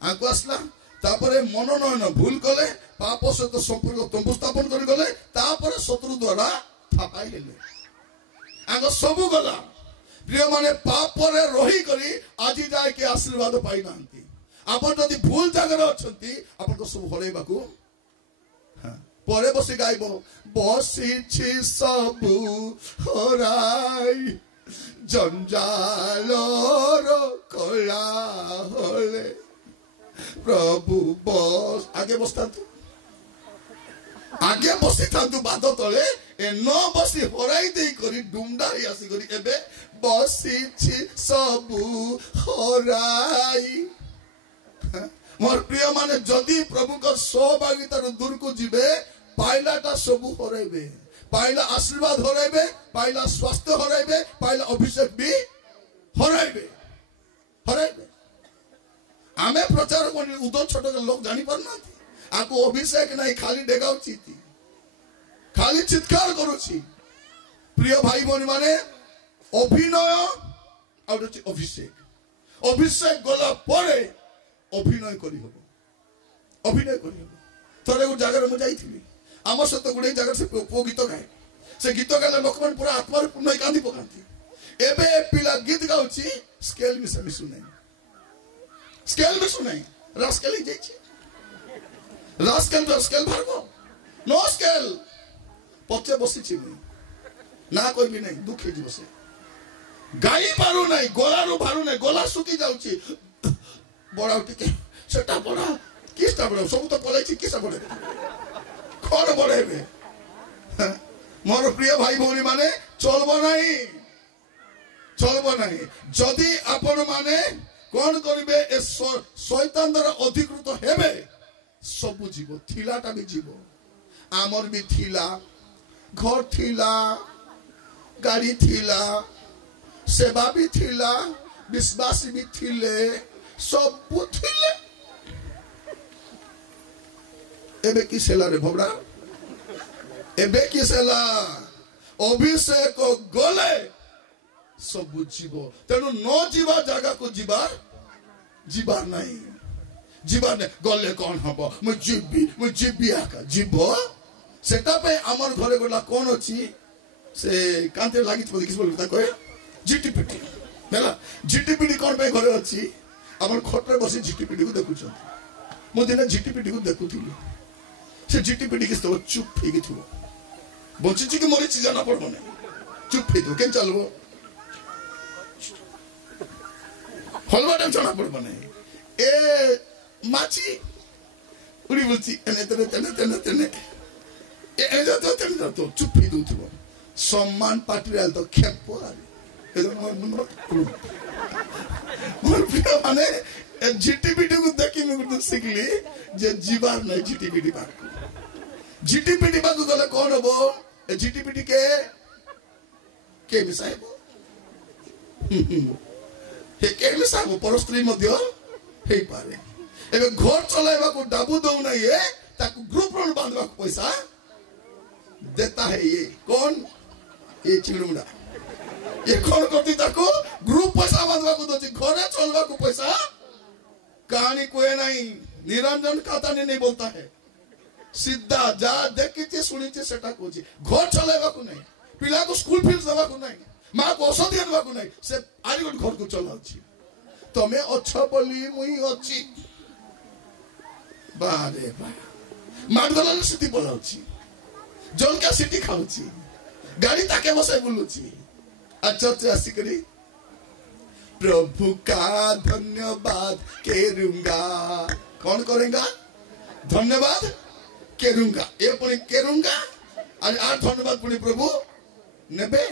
ଆଙ୍କୁ ଆସିଲା ତାପରେ ମନୋନୟନ ଭୁଲ କଲେ ପାପ ସହିତ ସମ୍ପର୍କ ତମ୍ବୁ ସ୍ଥାପନ କରି ଗଲେ ତାପରେ ଶତ୍ରୁ ଦ୍ୱାରା ଥାପାଇ ହେଲେ ଆଗ ସବୁ ଗଲା ପ୍ରିୟ ମାନେ ପାପରେ ରହିକରି ଆଜି ଯାଇକି ଆଶୀର୍ବାଦ ପାଇନାହାନ୍ତି ଆପଣ ଯଦି ଭୁଲ ଜାଗାରେ ଅଛନ୍ତି ଆପଣଙ୍କ ସବୁ ହରେଇବାକୁ ପରେ ବସି ଗାଇବ ବସିଛି ସବୁ ହରାଇ ଜଞ୍ଜାଲର କଳା ହଳେ ପ୍ରଭୁ ବସ ଆଗେ ବସିଥାନ୍ତୁ ବାଦ ତଳେ ଏ ନ ବସି ହରାଇ ଦେଇ କରି ଡୁମଡା ହେଇ ଆସିକରି ଏବେ ବସିଛି ସବୁ ହରାଇ ମୋର ପ୍ରିୟ ମାନେ ଯଦି ପ୍ରଭୁଙ୍କ ସହଭାଗିତାରୁ ଦୂରକୁ ଯିବେ ପାଇଲାଟା ସବୁ ହରାଇବେ ପାଇଲା ଆଶୀର୍ବାଦ ହରାଇବେ ପାଇଲା ସ୍ୱାସ୍ଥ୍ୟ ହରାଇବେ ପାଇଲା ଅଭିଷେକ ବି ହରାଇବେ ଆମେ ପ୍ରଚାର କରି ଉଦୟ ଛୋଟ ଲୋକ ଜାଣିପାରୁନାହାନ୍ତି ଆକୁ ଅଭିଷେକ ନାହିଁ ଖାଲି ଡେଗାଉଛି ଖାଲି ଚିତ୍କାର କରୁଛି ପ୍ରିୟ ଭାଇ ଭଉଣୀ ମାନେ ଅଭିନୟ ଆଉ ଅଭିଷେକ ଗଲା ପରେ ଅଭିନୟ କରିହବ ଥରେ ଗୋଟେ ଜାଗାରେ ମୁଁ ଯାଇଥିଲି ଆମ ସହିତ ଗୋଟେ ଜାଗାରେ ସେ ପୁଅ ଗୀତ ଗାଏ ସେ ଗୀତ ଗାଇଲେ ଲୋକମାନେ ପୁରା ଆତ୍ମାରେ ପୂର୍ଣ୍ଣ କାନ୍ଦି ପକାନ୍ତି ଏବେ ପିଲା ଗୀତ ଗାଉଛି ସ୍କେଲ ମିଶୁ ନାହିଁ ରାସ୍କେଲ ହେଇଯାଇଛି ରାସ୍କେଲ ଭାଗ नो ସ୍କେଲ ପଛେ ବସିଛି ମୁଁ ନା କହିବି ନାହିଁ ଦୁଃଖ ହେଇଯିବ ସେ ଗାଇ ପାରୁ ନାହିଁ ଗଳାରୁ ବାହାରୁ ନାହିଁ ଗଲା ଶୁଖି ଯାଉଛି ବଢାଉ ଟିକେ ସେଟା ବଢା କିସଟା ବଢାଉ ସବୁ ତ ପଳେଇଛି କିସଟା ବଢେଇବେ କଣ ବଢେଇବେ ମୋର ପ୍ରିୟ ଭାଇ ଭଉଣୀ ମାନେ ଚଳବ ନାହିଁ ଯଦି ଆପଣ ମାନେ କଣ କରିବେ ଏ ଶୈତାନ ଦ୍ୱାରା ଅଧିକୃତ ହେବେ ସବୁ ଯିବ ଥିଲାଟା ବି ଯିବ ଆମର ବି ଥିଲା ଘର ଥିଲା ଗାଡି ଥିଲା ସେବା ବି ଥିଲା ବିଶ୍ୱାସୀ ବି ଥିଲେ ସବୁ ଥିଲେ एबे किस हेला रे भबड़ा एबे किस हेला अभिषेक गले सब बुझीब तेणु न जीवा जगह को जीवार नहीं जीवार नहीं गले कौन हम मुझे जीवी आका जीव सेटा पे आमर घरे गोला कौन अच्छी से कांते लागी तो किस बोलता कहे जीटीपीटी हैला जीटीपीटी कौन पे घरे अच्छी आमर खटरे बसी जीटीपीटी को देखु छथि मो दिन जीटीपीटी को देखुथिलु से जीटीपीटी किस तो चुप हेगी थो बंची कि मरी जाना पड़बो नै चुप हे तो केन चलबो हलवा टाइम जाना पड़बो नै ए माची उड़ी बोलची एने तेने ए जा तो चुप ही दूथबो सम्मान पाटिराल तो खेपो आले ए मोर प्रिय माने जीटीपीटी को देखि मैं सिखली जे जीवार नै जीटीपीटी बाक जीटीपीटी बाक गले कोन हबो ए जीटीपीटी के मिसाइबो हे के मिसाइबो परस्त्री मध्य हे पारे एबे घर चलाइबा को डाबू दउ नै ए ताकू ग्रुप रण बांधबा को पैसा देता है ये कौन ये चिड़मुड़ा ये कौन करती ताको ग्रुप पैसा बांधवा को दोची घरे चलवा को पैसा कहानी कोई नहीं निरंजन खाता नहीं बोलता है सीधा जा देखिचे सुनिचे सेटा कोची घर चलाइबा को नहीं पिला को स्कूल फीस देबा को नहीं मां को औषधि देबा को नहीं से आरी गोट घर को चलाउची तमे अच्छा बोली मुई अछि बारे बा माडगला सिटी बोलाउची जल का सिटी खाऊची गाड़ी ताके बसे बुलुची चर्च आसिकरी प्रभु का धन्यवाद केरूंगा कौन करेगा धन्यवाद केरूंगा ये पुणी केरूंगा और आ धन्यवाद पुणी प्रभु नेबे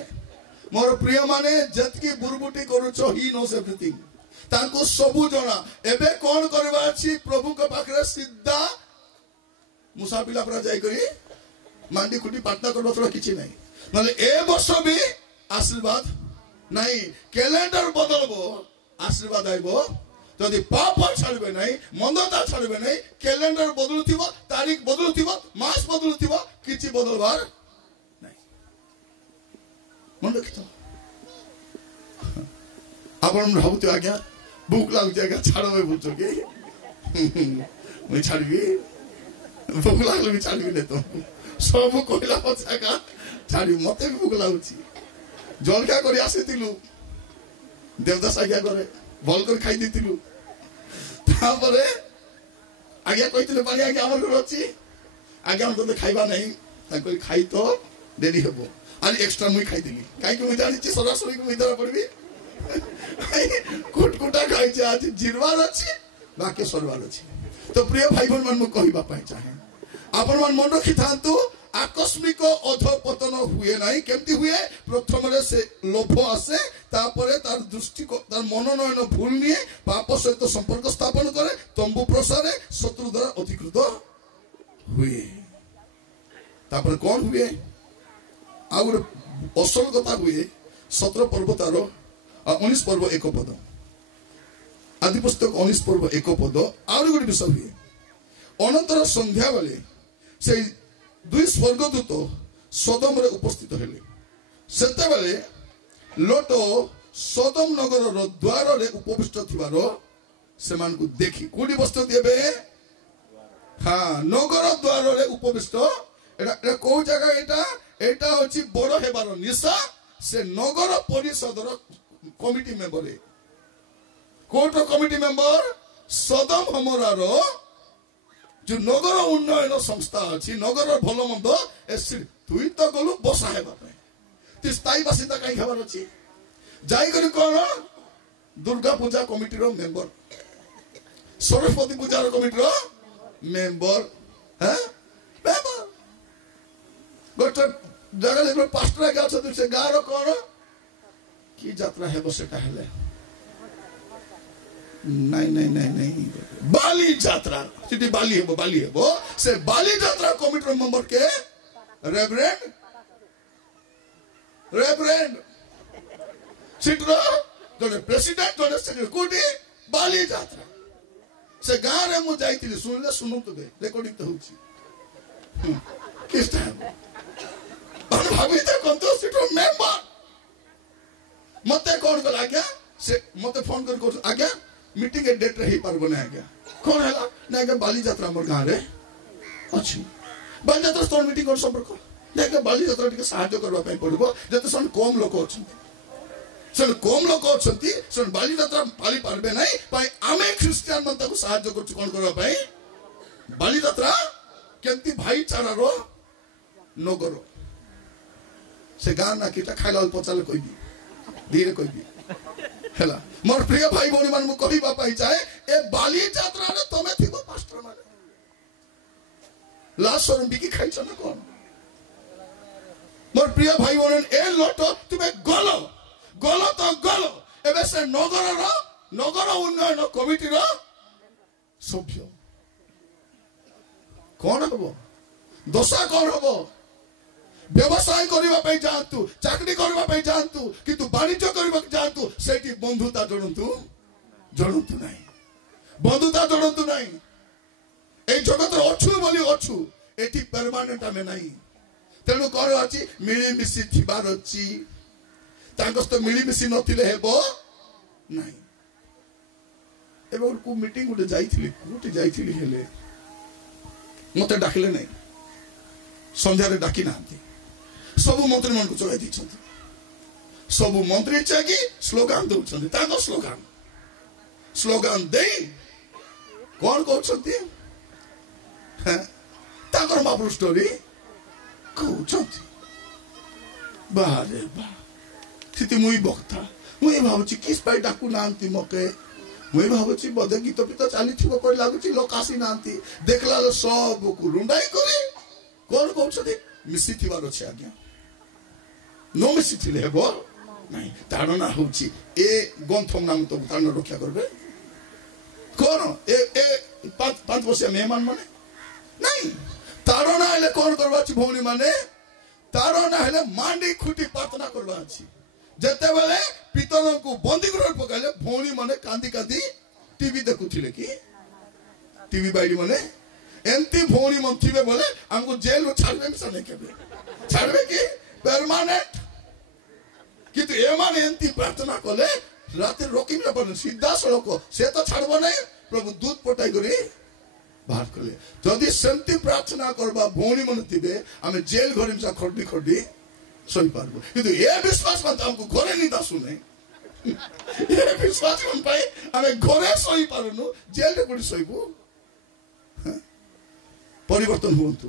मोर प्रिय माने जतकी बुरबुटी करूछो ही नोस एवरीथिंग ताको सबु जणा एबे कौन करबा अछि प्रभु के पाखरे सीधा मुसा पिला पर जाई करी मांडी खुटी पाटना करबा थोड़ा किछि नहीं नले ए वर्ष भी आशीर्वाद नहीं कैलेंडर बदलबो आशीर्वाद आइबो जदि पाप छाड़बे नहीं मंदता छाड़बे नहीं कैलेंडर बदलुथिबो तारीख बदलुथिबो मास बदलुथिबो किछि बदलबार नहीं मन रखितो आपण भाबुते आज्ञा भूख लागुचे आज्ञा छाड़बे बुझो के मैं छाड़बी भूख लागले भी छाड़बी ने तो सब कहला पछाका छाड़ी मते भी भूख लाଗୁची जलका करी आसीतिलु देवदास आज्ञा करे भल कर खाई दितिलु तापरे आज्ञा कहितले पानी आज्ञा हमर घर अछि आज्ञा हम तो खाइबा नहीं ताको खाई तो देरी हेबो आली एक्स्ट्रा मुई खाई दिली काई कि मुई जानि छी सरासरी को मिदरा पड़बी कुटकुटा खाई छी आज जिरवार अछि बाकी सरवार अछि तो प्रिय भाई बहन मन कहबा पाई चाहे आपण मन रखी थांतु आकस्मिक अधपतन हुए नहीं केमती हुए प्रथम से लोभ आसे तापरे तार दृष्टि तार मनोनयन भूल निये पाप सहित संपर्क स्थापन करे तंबू प्रसारे शत्रु द्वारा अधिकृत हुए तापर कौन हुए आउर असल कथा हुए 17 पर्व तार 19 पर्व एक पद आदि पुस्तक 19 पर्व एक पद आउर गोटे विषय हुए अनंतर संध्या बेले से दुई स्वर्गदूत सदम रे उपस्थित हेले सेते बेले लोट सदम नगर रो द्वार रे उपविष्ट थिबारो सेमान को देखि कोडी बस्तु देबे हां नगर द्वार रे उपविष्ट एटा को जगह एटा होची बड़ हेबारो निशा से नगर परिषद रो कमिटी मेंबर है कोर्ट रो कमिटी मेंबर सदम हमरा रो जो नगर उन्नयन संस्था अच्छी नगर भल मंद तुई तो गलु बसा हेबा ती स्थायी बासिंदा कहीं खबर अच्छी जाई करी कौन दुर्गा पूजा कमिटी रो मेंबर सरस्वती पूजा रो कमिटी रो मेंबर हैं मेंबर गोटे जगह ले पास्टर के अच्छा से गाँ रो कौन की यात्रा हेबो सेटा हेले नहीं बाली यात्रा सिटी बाली है से बाली यात्रा कमिटी मेंबर के रेवरेंड सिटरो जोने प्रेसिडेंट जोने सेक्रेटरी कोडी बाली यात्रा से गाँ रे मु जाइतिली सुनले सुनु तो दे रेकॉर्डिंग तो होची किस टाइम भाभी देखो सीट मेंबर मत कौन गला आज्ञा से मत फोन कर आज्ञा मीटिंग ए डेट रही पारबो ना आज्ञा कौन है ना आज्ञा बाली यात्रा मोर गाँव रे अच्छी बाली यात्रा स्टोर मीटिंग कर संपर्क ना आज्ञा बाली यात्रा टिके साहाय्य करबा पई पड़िबो जते सन कम लोक अछंती सन कम लोक अछंती सन बाली यात्रा पाली पारबे नै पई आमे ख्रिस्टियन मन ताको साहाय्य करछु कोन करबा पई बाली यात्रा केंती भाईचारा रो नगर से गान ना किटा खाइला पचाले कहबी धीरे कहबी हैला मोर प्रिय भाई भौणी मान मु कहबा पाई चाहे ए बाली यात्रा रे तमे थिबो पास्टर माने लास्ट सोरम बिकी खाइछ ना कोन मोर प्रिय भाई भौणी ए लटो तुमे गलो गलो तो गलो एबे से नगर उन्नयन कमिटी रो सभ्य कौन हबो दोषा कौन हबो व्यवसाय करबा पई जानतु चाकरी करबा पई जानतु किंतु वाणिज्य करबा जानतु सेठी बंधुता जणंतु नाही बंधुता जणंतु नाही ए जगत अछु बोली अछु एठी परमानेंट आमे नाही तेनु कर अछि मिली मिसी थिबार अछि तांकस तो मिली मिसी नथिले हेबो नाही एबे को मीटिंग उठे जाइथिली हेले मते डाकिले नहीं संध्या रे डाकी नांती सब मंत्री मन को चढ़ाई दी सब मंत्री चाहिए स्लोगान दौरान ताको स्लोगान दे कौन कहते बाबू स्टोरी कहते बारे बा स्थिति मुई बक्ता मुई भावुची किस पाई डाकू नांती मके मुई भावुची बदे गीत पिता चली थी कोई लागुची लोक आसी नांती देखला सब को रुंडाई करे कौन कहते मिसी थिबार अछि आज्ञा नो मिसी थिले हेबो नहीं तारणा होची ए गंथम नाम तो तारण रक्षा करबे कौन ए पांच वर्ष मेहमान माने नहीं तारणा हेले कौन करबा छी भौणी माने तारणा हेले मांडी खुटी प्रार्थना करबा छी जते बेले पितरों को बंदी गृह पकाले भौणी माने कांदी कांदी टीवी देखुथिले कि टीवी बाइडी माने एंती भौणी मन थिबे बोले हमको जेल रो छाड़बे मिसने केबे छाड़बे कि परमानेंट किंतु ए माने एंती प्रार्थना कले रात रोकी न पड़न सीधा सड़क से तो छाड़बो नै प्रभु दूध पटाई करी बाहर कले जदि सेंती प्रार्थना करबा भौणी मन थिबे हमें जेल घरे में खड्डी सही पारबो किंतु ए विश्वास मत हमको घरे नि दासु नै ए विश्वास मन पाई हमें घरे सही पारनु जेल रे कोडी सहीबो परिवर्तन हुंतु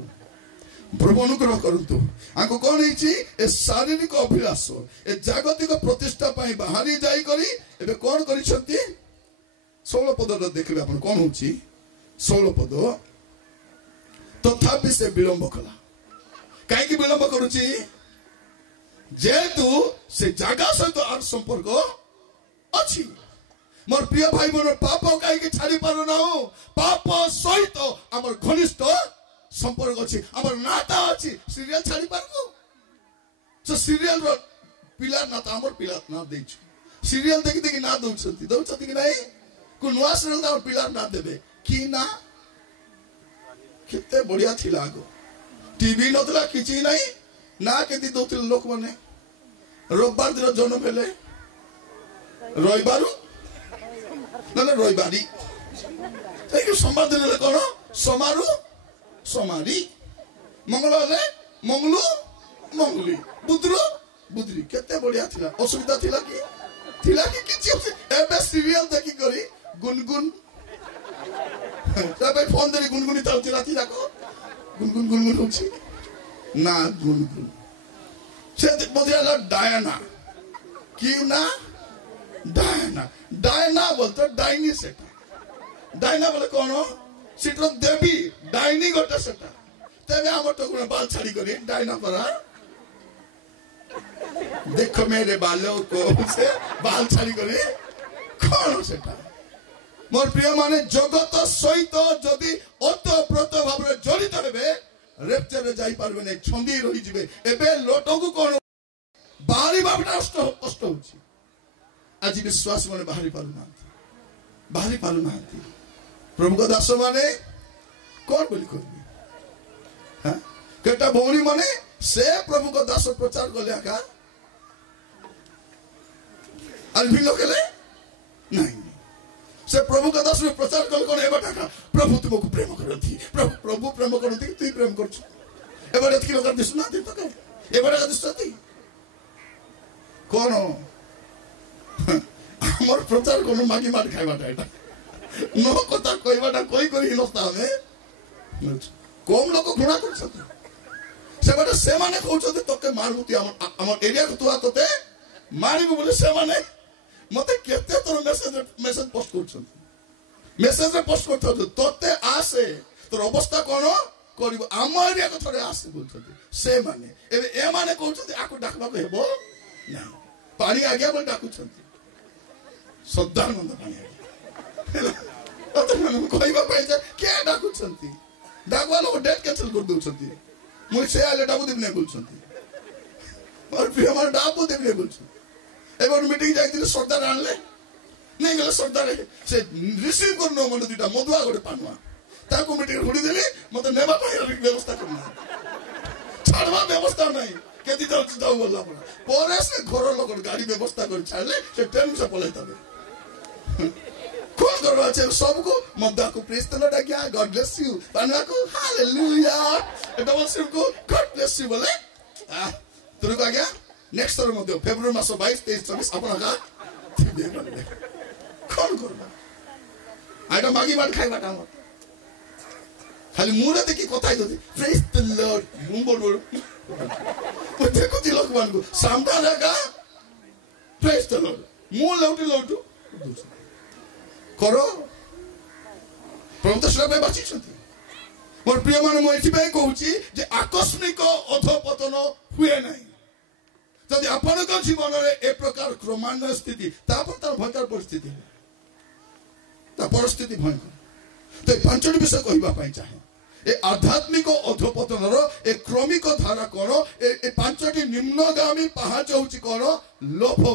प्रभु अनुग्रह करंतु आको कोन हिची ए शारीरिक अभिलाष ए जागतिक प्रतिष्ठा पाई बाहरी जाई करी एबे कोन करिसंती 16 पद रो देखबे आपण कोन होची 16 पद तथापि से विलंब कला काहे कि विलंब करूची जेतु से जागा सहित आर संपर्क अछि मोर प्रिय भाई मोर पाप काहे कि छाड़ी पारो ना हो पाप सहित हमर घनिष्ठ संपर्क अछि हमर नाता अछि सीरियल छाड़ी पारबो सो सीरियल रो पिलार नाता हमर पिलार ना देछु सीरियल देखि ना दउछती कि नाही को नुआ सीरियल हमर पिलार ना देबे कि ना केते बढ़िया थिला आगो टीवी नथला किछि नाही ना केति दउथिल लोक माने रविवार दिन जन्म हेले रविवार ना रविवारी ताकि सोमवार दिन ले कोन सोमारी मंगलवार मंगली बुधरी केते बढ़िया थिला असुविधा थिला कि किछि एबे सीरियल देखि करी गुनगुन तबे फोन दे गुनगुनी ताउची राती जाको गुनगुन होची ना गुनगुन से बदियाला डायना कि ना डायना बोलतो डाइनी सेटा डायना बोले कोन सिटर देवी डाइनी गोटे सेटा तेबे हम तो गुण बाल छाड़ी करी डायना परा देखो मेरे बालों को से बाल छाड़ी करी कोन सेटा मोर प्रिय माने जगत सहित जदि ओतप्रोत भाव रे जड़ित हेबे रेप्चर रे जाई पारबे नै छंदी रही जिवे एबे लोटकु कोन बाहरी बाबटा कष्ट होची आज विश्वास माने बाहरी पालु ना प्रभु को दास माने कौन बोली करबी केटा भौणी माने से प्रभु को दास प्रचार कले आका अल्फी लोकले नहीं से प्रभु का दास प्रचार कल कोन एबाटा का प्रभु तुमको प्रेम करथि प्रभु प्रेम करथि तू प्रेम करछ एबारे एतकी लोक दिस ना दिन तक एबारे का दिसती कोन हमर प्रचार कोन मागी मार खाइबाटा एटा नो कथा कहबाटा कोई कोई नस्ता हमें कम लोक घृणा करछथि से बाटे से माने कहउछथि तके मारबुती हमर एरिया को तुआ तते मारिबु बोले से माने मते केते तोर मेसेज पोस्ट करछथि मेसेज पोस्ट करथथि तते आसे तोर अवस्था कोन करिवो हमर एरिया को थोड़े आसे बोलछथि से माने एबे ए माने कहउछथि आको डाकबा को हेबो ना पानी आज्ञा बोल डाकुछथि सदानंद पानी कहवा क्या डाकुंट डाकवा लोग डेट कैंसिल कर दौरान मुझे आले डाबू देवी नहीं बोलते और फिर हमारे डाबू देवी नहीं बोलते एबार मीटिंग जाइए सरदार आनले नहीं गले सरदार से रिसीव कर नो मन दुटा मधुआ गोटे पानुआ ताको मीटिंग हुड़ी देली मत नेबा पाई व्यवस्था करना छाड़वा व्यवस्था नहीं केती जाऊ बोलला परे से घर लोग गाड़ी व्यवस्था कर छाड़ले से ट्रेन से पलाई तबे कौन करवा चाहिए सबको मद्दा को प्रेज द लॉर्ड आज्ञा गॉड ब्लेस यू पानुआ को हालेलुया डबल सिम को गॉड ब्लेस यू बोले तुरु को आज्ञा नेक्स्ट थर मध्य फेब्रुआरी मास 22 23 24 आपन का कौन करबा आइटा मागी बाट खाइ बाट हम खाली मुरे देखि कथाइ दति प्रेज द लॉर्ड मुंबो बोल ओ देखो ती लोक मान को सामदा लगा प्रेज द लॉर्ड मु लौटू करो प्रभु तो श्रम बाची मोर प्रिय मान मुझे कहूँ जे आकस्मिक अधपतन हुए ना जदि आपण जीवन में ए प्रकार क्रमान्वय स्थिति भयंकर परिस्थिति परिस्थिति भयंकर तो पांचटी विषय कहवाई चाहे ए आध्यात्मिक अधपतन ए क्रमिक धारा कौन ए पांचटी निम्नगामी पाहाच हूँ कौन लोभ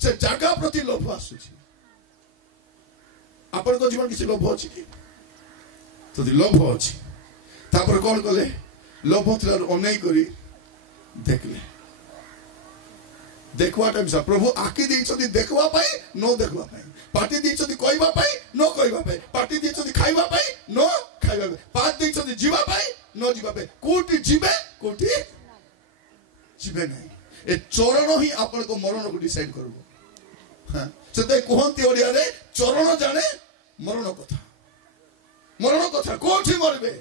से जगह प्रति लोभ आसूची आपण जीवन किसी लोभ अच्छी कि लोभ अच्छी तापर कौन कले लोभ थी अनै करी देखले देखवाटा मिसा प्रभु आखि देइछथि देखवा पाई नो देखवा पाई पाटी देइछथि कहवा पाई नो कहवा पाई पाटी देइछथि खाइबा पाई नो खाइबा पाई पाद देइछथि जीवा पाई नो जीवा पाई कोठी जीवे कोठी जीवे नहीं ए चरण ही आपण को मरण को डिसाइड करबो हां सेते कहंती ओडिया रे चरण जाने मरण कथा कोठी मरबे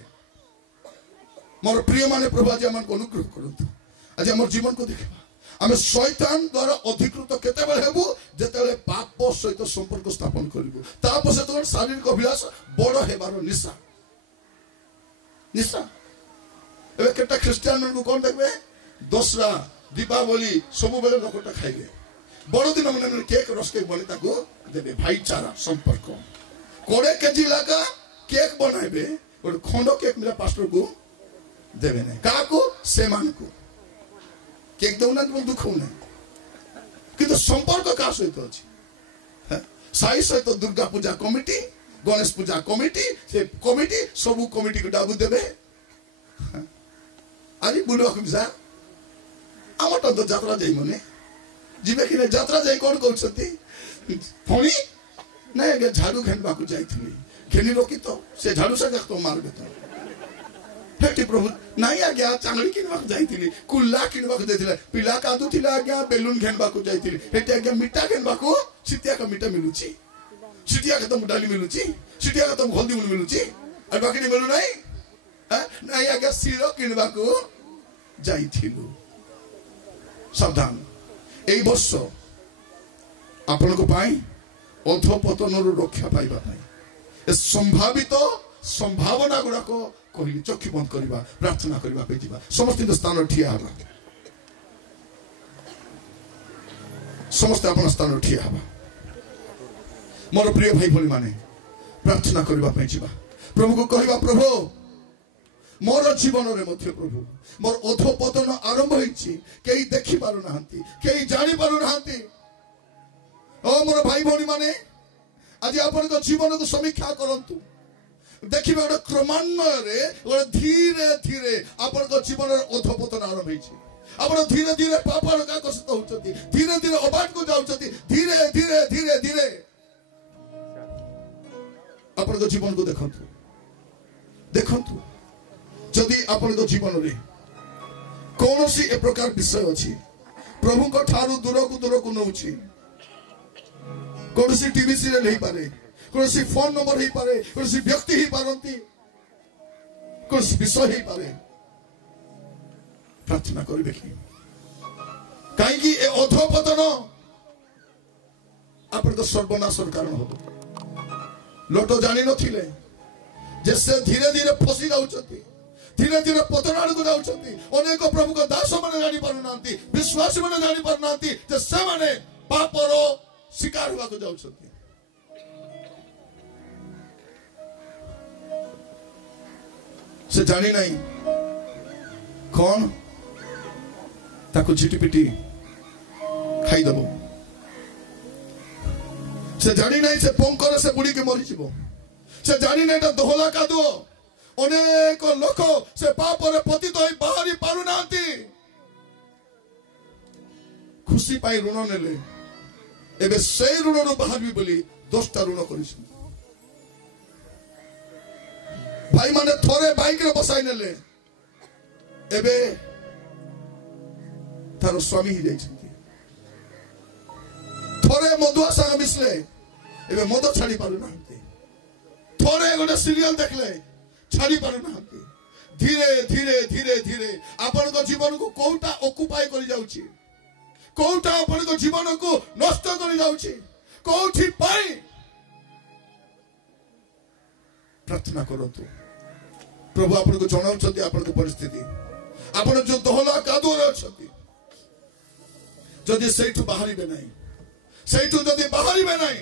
मोर प्रिय माने प्रभु आज हमन को अनुग्रह करंतु आज हमर जीवन को देखबा आमे शैतान द्वारा अधिकृत केते बेले हेबु जेतेले पाप सहित संपर्क स्थापन करबो तापर से तो शारीरिक अभिलाष बड़ हेबारो निशा एबे केटा क्रिश्चियन मन को कोन देखबे दसरा दीपावली सब बेले लोकटा खाइबे बड़ दिन मन केक रस केक बने ताको देबे भाईचारा संपर्क 20 केजी लगा केक बनाइबे और खंड केक मेरा पास्टर को देबे नहीं काको सेमान को केक दउना को दुख होना किंतु संपर्क का सहित अछि साई सहित दुर्गा पूजा कमिटी गणेश पूजा कमिटी से कमिटी सब कमिटी को डाबू देबे अरे बुलवा कुमसा आमर तो यात्रा जाई मने जीवे कि यात्रा जाई कोन कहउछथि फणी नहीं अगर झाड़ू घेनवा को जाइथिली घेनी रोकी तो से झाड़ू से तो मारबे तो हेटी प्रभु नहीं आज्ञा चांगली किनवा को जाइथिली कुल्ला किनवा को देथिला पिला कादू थिला आज्ञा बेलून घेनवा को जाइथिली हेटी आज्ञा मिठा घेनवा को सिटिया का मिठा मिलुची सिटिया का तो डाली मिलुची सिटिया का तो हल्दी मिलुची और बाकी नहीं मिलु नहीं नहीं आज्ञा सिरो किनवा को जाइथिलु सावधान एई वर्ष आपण को पाई अधपतन रक्षा पाइबा संभावित संभावना गुड़ाक कहली चक्षु बंद करवा प्रार्थना करवा समस्त स्थान ठिया हवा समस्त अपन स्थान ठिया हवा मोर प्रिय भाई भली माने प्रार्थना करवा प्रभु को कहवा प्रभु मोर जीवन रे मध्य प्रभु मोर अधपतन आरंभ होइछि केई देखि पारु नाहंती केई जानि पारु नाहंती ओ मोर भाई भौणी माने आज आपण को जीवन को समीक्षा करंतु देखिए गोटे क्रमान्वय धीरे धीरे आपण जीवन अधपतन आरंभ होती आप धीरे धीरे पाप आकर्षित होती धीरे धीरे अबाट को जाऊँगी धीरे धीरे धीरे धीरे आपण जीवन को देखु देखु जदि आपण जीवन में कौन सी ए प्रकार विषय अच्छी प्रभु को ठारू दूर को नौ कौन सी टीवी सीरियल हो पारे कौन सी फोन नंबर हो पारे कौन सी व्यक्ति ही पारती कौन सी विषय हो पारे प्रार्थना करेंगे कि कहीं अधपतन आप सर्वनाशर कारण हम लोट जानी नथिले जे से धीरे धीरे फसी जाउछथि धीरे धीरे पतन आड़ को जाउछथि अनेक प्रभु को दास माने जानी पारु नांती विश्वासी माने जानी पारु नांती जे से माने पापर शिकार हुआ को जाउछथि से जानी नहीं कौन ताको झिटिपिटी खाई दबो से जानी नहीं से पंकर से बुड़ी के मरी जीवो से जानी नहीं दोहला कादुओ अनेक लोक से पापर पतित होई बाहरी पारु नांती खुशी पाई ऋण नेले एबे से ऋण रु बाहरबी बोली 10टा ऋण करिसु भाई माने थोरे बाइक रे बसाई नेले एबे तार स्वामी ही जाइछन्ती थोरे मधुआ संग मिसले एबे मद छाड़ी पारु नांती थोरे गोटे सीरियल देखले छाड़ी पारु नांती धीरे धीरे धीरे धीरे आपण को जीवन को कोउटा ऑक्युपाई करि जाउची कोउटा आपण को जीवन को नष्ट करि जाउची कोउठी पाई प्रार्थना करतु प्रभु आपण को जणाउछथि आपण को परिस्थिति आपण जो दोहला कादुरे अछथि जदि सेठु बाहरिबे नाही सेठु जदि बाहरिबे नाही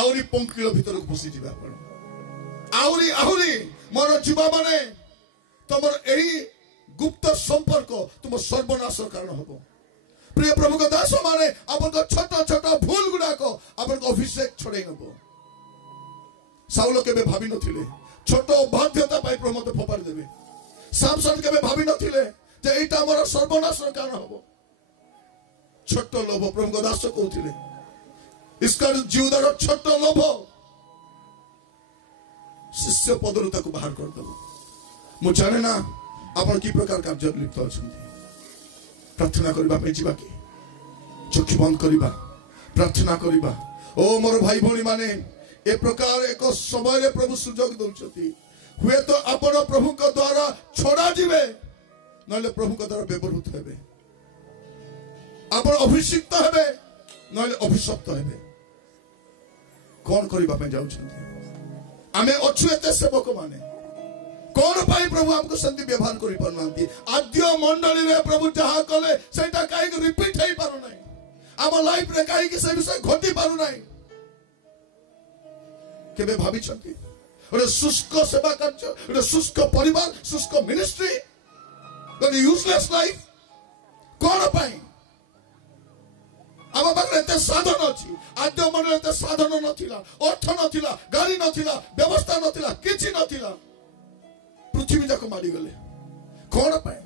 आउरी पंकिल भीतर को पसी जिबा आपण आउरी आउरी मोर जीवा माने तमर एही गुप्त संपर्क तुम सर्वनाश कारण हबो प्रिय प्रभु को दास माने आपण को छोटा छोटा भूल गुडा को आपण को अभिषेक छड़े नबो साउल केबे भाबी नथिले छोटो बाध्यता पाई प्रभु मते फोपाड़ देबे सामसन केबे भाबी नथिले जे एटा मोर सर्वनाश कारण हबो छोटो लोभ प्रभु को दास कहथिले इसका जीवदार छोटो लोभ शिष्य पदरु ताको बाहर कर दबो मु जाने ना आपण की प्रकार कार्य लिप्त अछंती प्रार्थना करबा पे जीवा के चक्षु बंद करबा प्रार्थना करबा ओ मोर भाई भणी माने ए प्रकार एक समय रे प्रभु सुजोग दउछती हुए तो आपण प्रभु को द्वारा छोड़ा जिवे नले प्रभु को द्वारा व्यवहृत हेबे आपण अभिषिक्त हेबे नले अभिशप्त हेबे कौन करबा पे जाउछंती आमे अछु एते सेवक माने कौन पाई प्रभु हमको संति व्यवहार करि परनांती आद्य मंडली रे प्रभु जहा कले सेटा काई रिपीट हेई पारु नाही आम लाइफ रे काई कि से विषय घटी पारु नाही केबे भाबी छंती ओरे शुष्क सेवा कार्य ओरे शुष्क परिवार शुष्क मिनिस्ट्री ओरे यूजलेस लाइफ कौन पाई आम पाखे एते साधन अच्छी आद्य मंडल एते साधन नथिला अर्थ नथिला गाड़ी नथिला व्यवस्था नथिला किछि नथिला पृथ्वी जाक मारी गले कौन पाए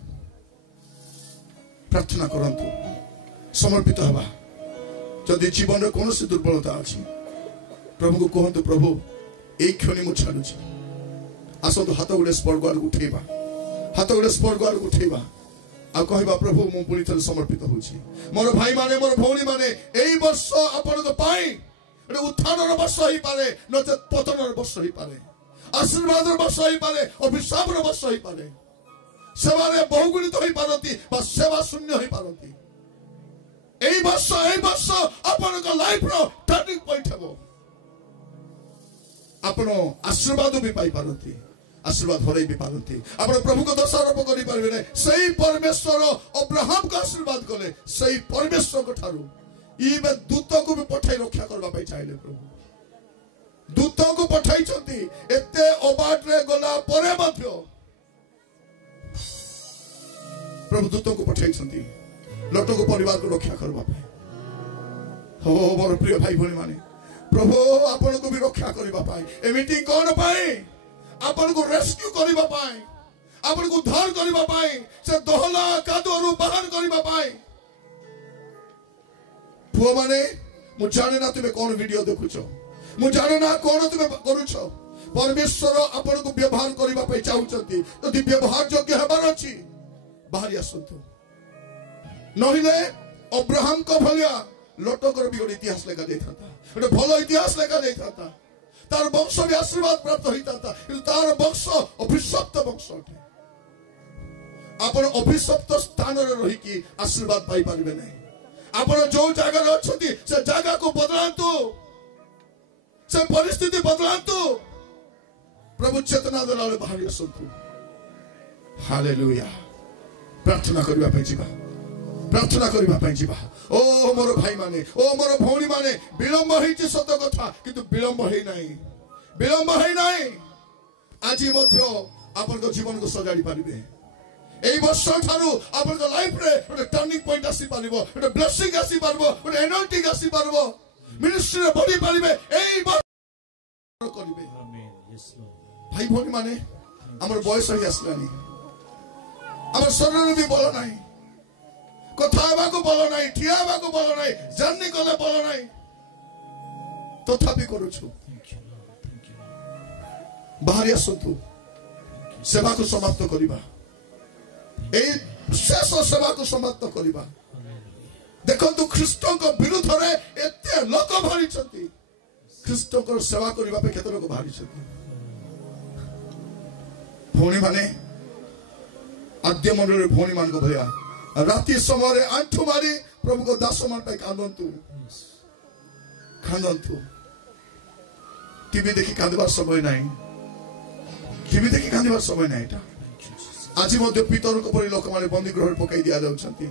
प्रार्थना करंतु समर्पित हवा जदि जीवन रे कौन सी दुर्बलता अछि प्रभु को कहंतु प्रभु एक क्षणी मु छाडुछि आसंतु हाथ गुडे स्पर्ग आड़ उठेबा हाथ गुडे स्पर्ग आड़ उठेबा आ कहबा प्रभु मु पुनी थल समर्पित होछि मोर भाई माने मोर भौणी माने एई वर्ष आपण को पाई एटा उत्थानर वर्ष ही पारे नचे पतनर वर्ष ही पारे आशीर्वादर वर्ष ही पारे अभिशापर वर्ष ही पारे सेवारे बहुगुणित होई पारती बा सेवा शून्य होई पारती एई वर्ष आपण को लाइफ रो टर्निंग पॉइंट हेबो आपण आशीर्वाद भी पाई पारती आशीर्वाद हरई भी पारती आपण प्रभु को दोषारोप करि पारबे नै सही परमेश्वर अब्राहम को आशीर्वाद कले सही परमेश्वर को ठारू इबे दूत को भी पठाई रक्षा करबा पई चाहिले प्रभु दूत को पठाई छथि एते अबाट रे गला परे मध्य प्रभु दूत को पठाई छथि लोट को परिवार को रक्षा करबा पई हो मोर प्रिय भाई भणी माने प्रभु आपण को भी रक्षा करबा पाए एमिटी कोन पाए आपण को रेस्क्यू करबा पाए आपण को उद्धार करबा पाए से दोहला कादोरु बाहर करबा पाए पुआ माने मु जाने ना तुमे कोन वीडियो देखुछो मु जाने ना कोन तुमे करूछो परमेश्वर आपण को व्यवहार करबा पाए चाहुचंती यदि व्यवहार योग्य हेबार अछि बाहर आसंतु नहिले अब्राहम को भलिया लोटकर भी इतिहास लेखा देता था भल इतिहास लेखा देता था तार वंश भी आशीर्वाद प्राप्त होता था तार वंश अभिशप्त वंश अटे आपण अभिशप्त स्थान रे रही की आशीर्वाद पाई पारिबे नै आपण जो जगह रे अछती से जगह को बदलांतु से परिस्थिति बदलांतु प्रभु चेतना देला बाहर आसंतु हालेलुया प्रार्थना करबा पे जीवा प्रार्थना करबा पे जीवा ओ मोर भाई माने ओ मोर भौणी माने विलंब होईची सत कथा किंतु विलंब होई नाही आज मध्य आपन को जीवन को सजाड़ी पारिबे एई वर्ष थारु आपन को लाइफ रे एक टर्निंग पॉइंट आसी पारिबो एक ब्लेसिंग आसी पारिबो एक एनॉइंटिंग आसी पारिबो मिनिस्ट्री रे बढ़ी पारिबे एई वर्ष करिबे आमेन यस लॉर्ड भाई भौणी माने हमर बयस ही आसलानी हमर शरीर भी बल नाही कथा को बल नहीं ठिया को बल नहीं जर्नी कले बल नहीं तथापि करूछु बाहर आसतु सेवा को समाप्त करिबा एई शेष सेवा को समाप्त करिबा देखंतु ख्रीष्ट को विरुद्ध रे एते लोक भारी छथि ख्रीष्ट को सेवा करिबा पे केते लोक भारी छथि भौणी माने आद्य मंडल भौणी मान को भया राति समय आंठू मारी प्रभु को दास मान पे कांदंतु टीवी देखि कांदबार समय नहीं टीवी देखि कांदबार समय नहीं एटा आज मध्य पितर को परि लोक माने बंदी गृह पकाई दिया जाउछंती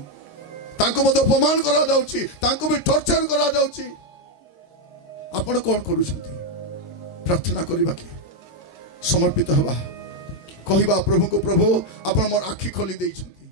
ताको मध्य अपमान करा जाउछि ताको भी टॉर्चर करा जाउछि आपण कोन करूछंती प्रार्थना करिबा कि समर्पित हवा कहिबा प्रभु को प्रभु आपण मोर आखि खोली देइछंती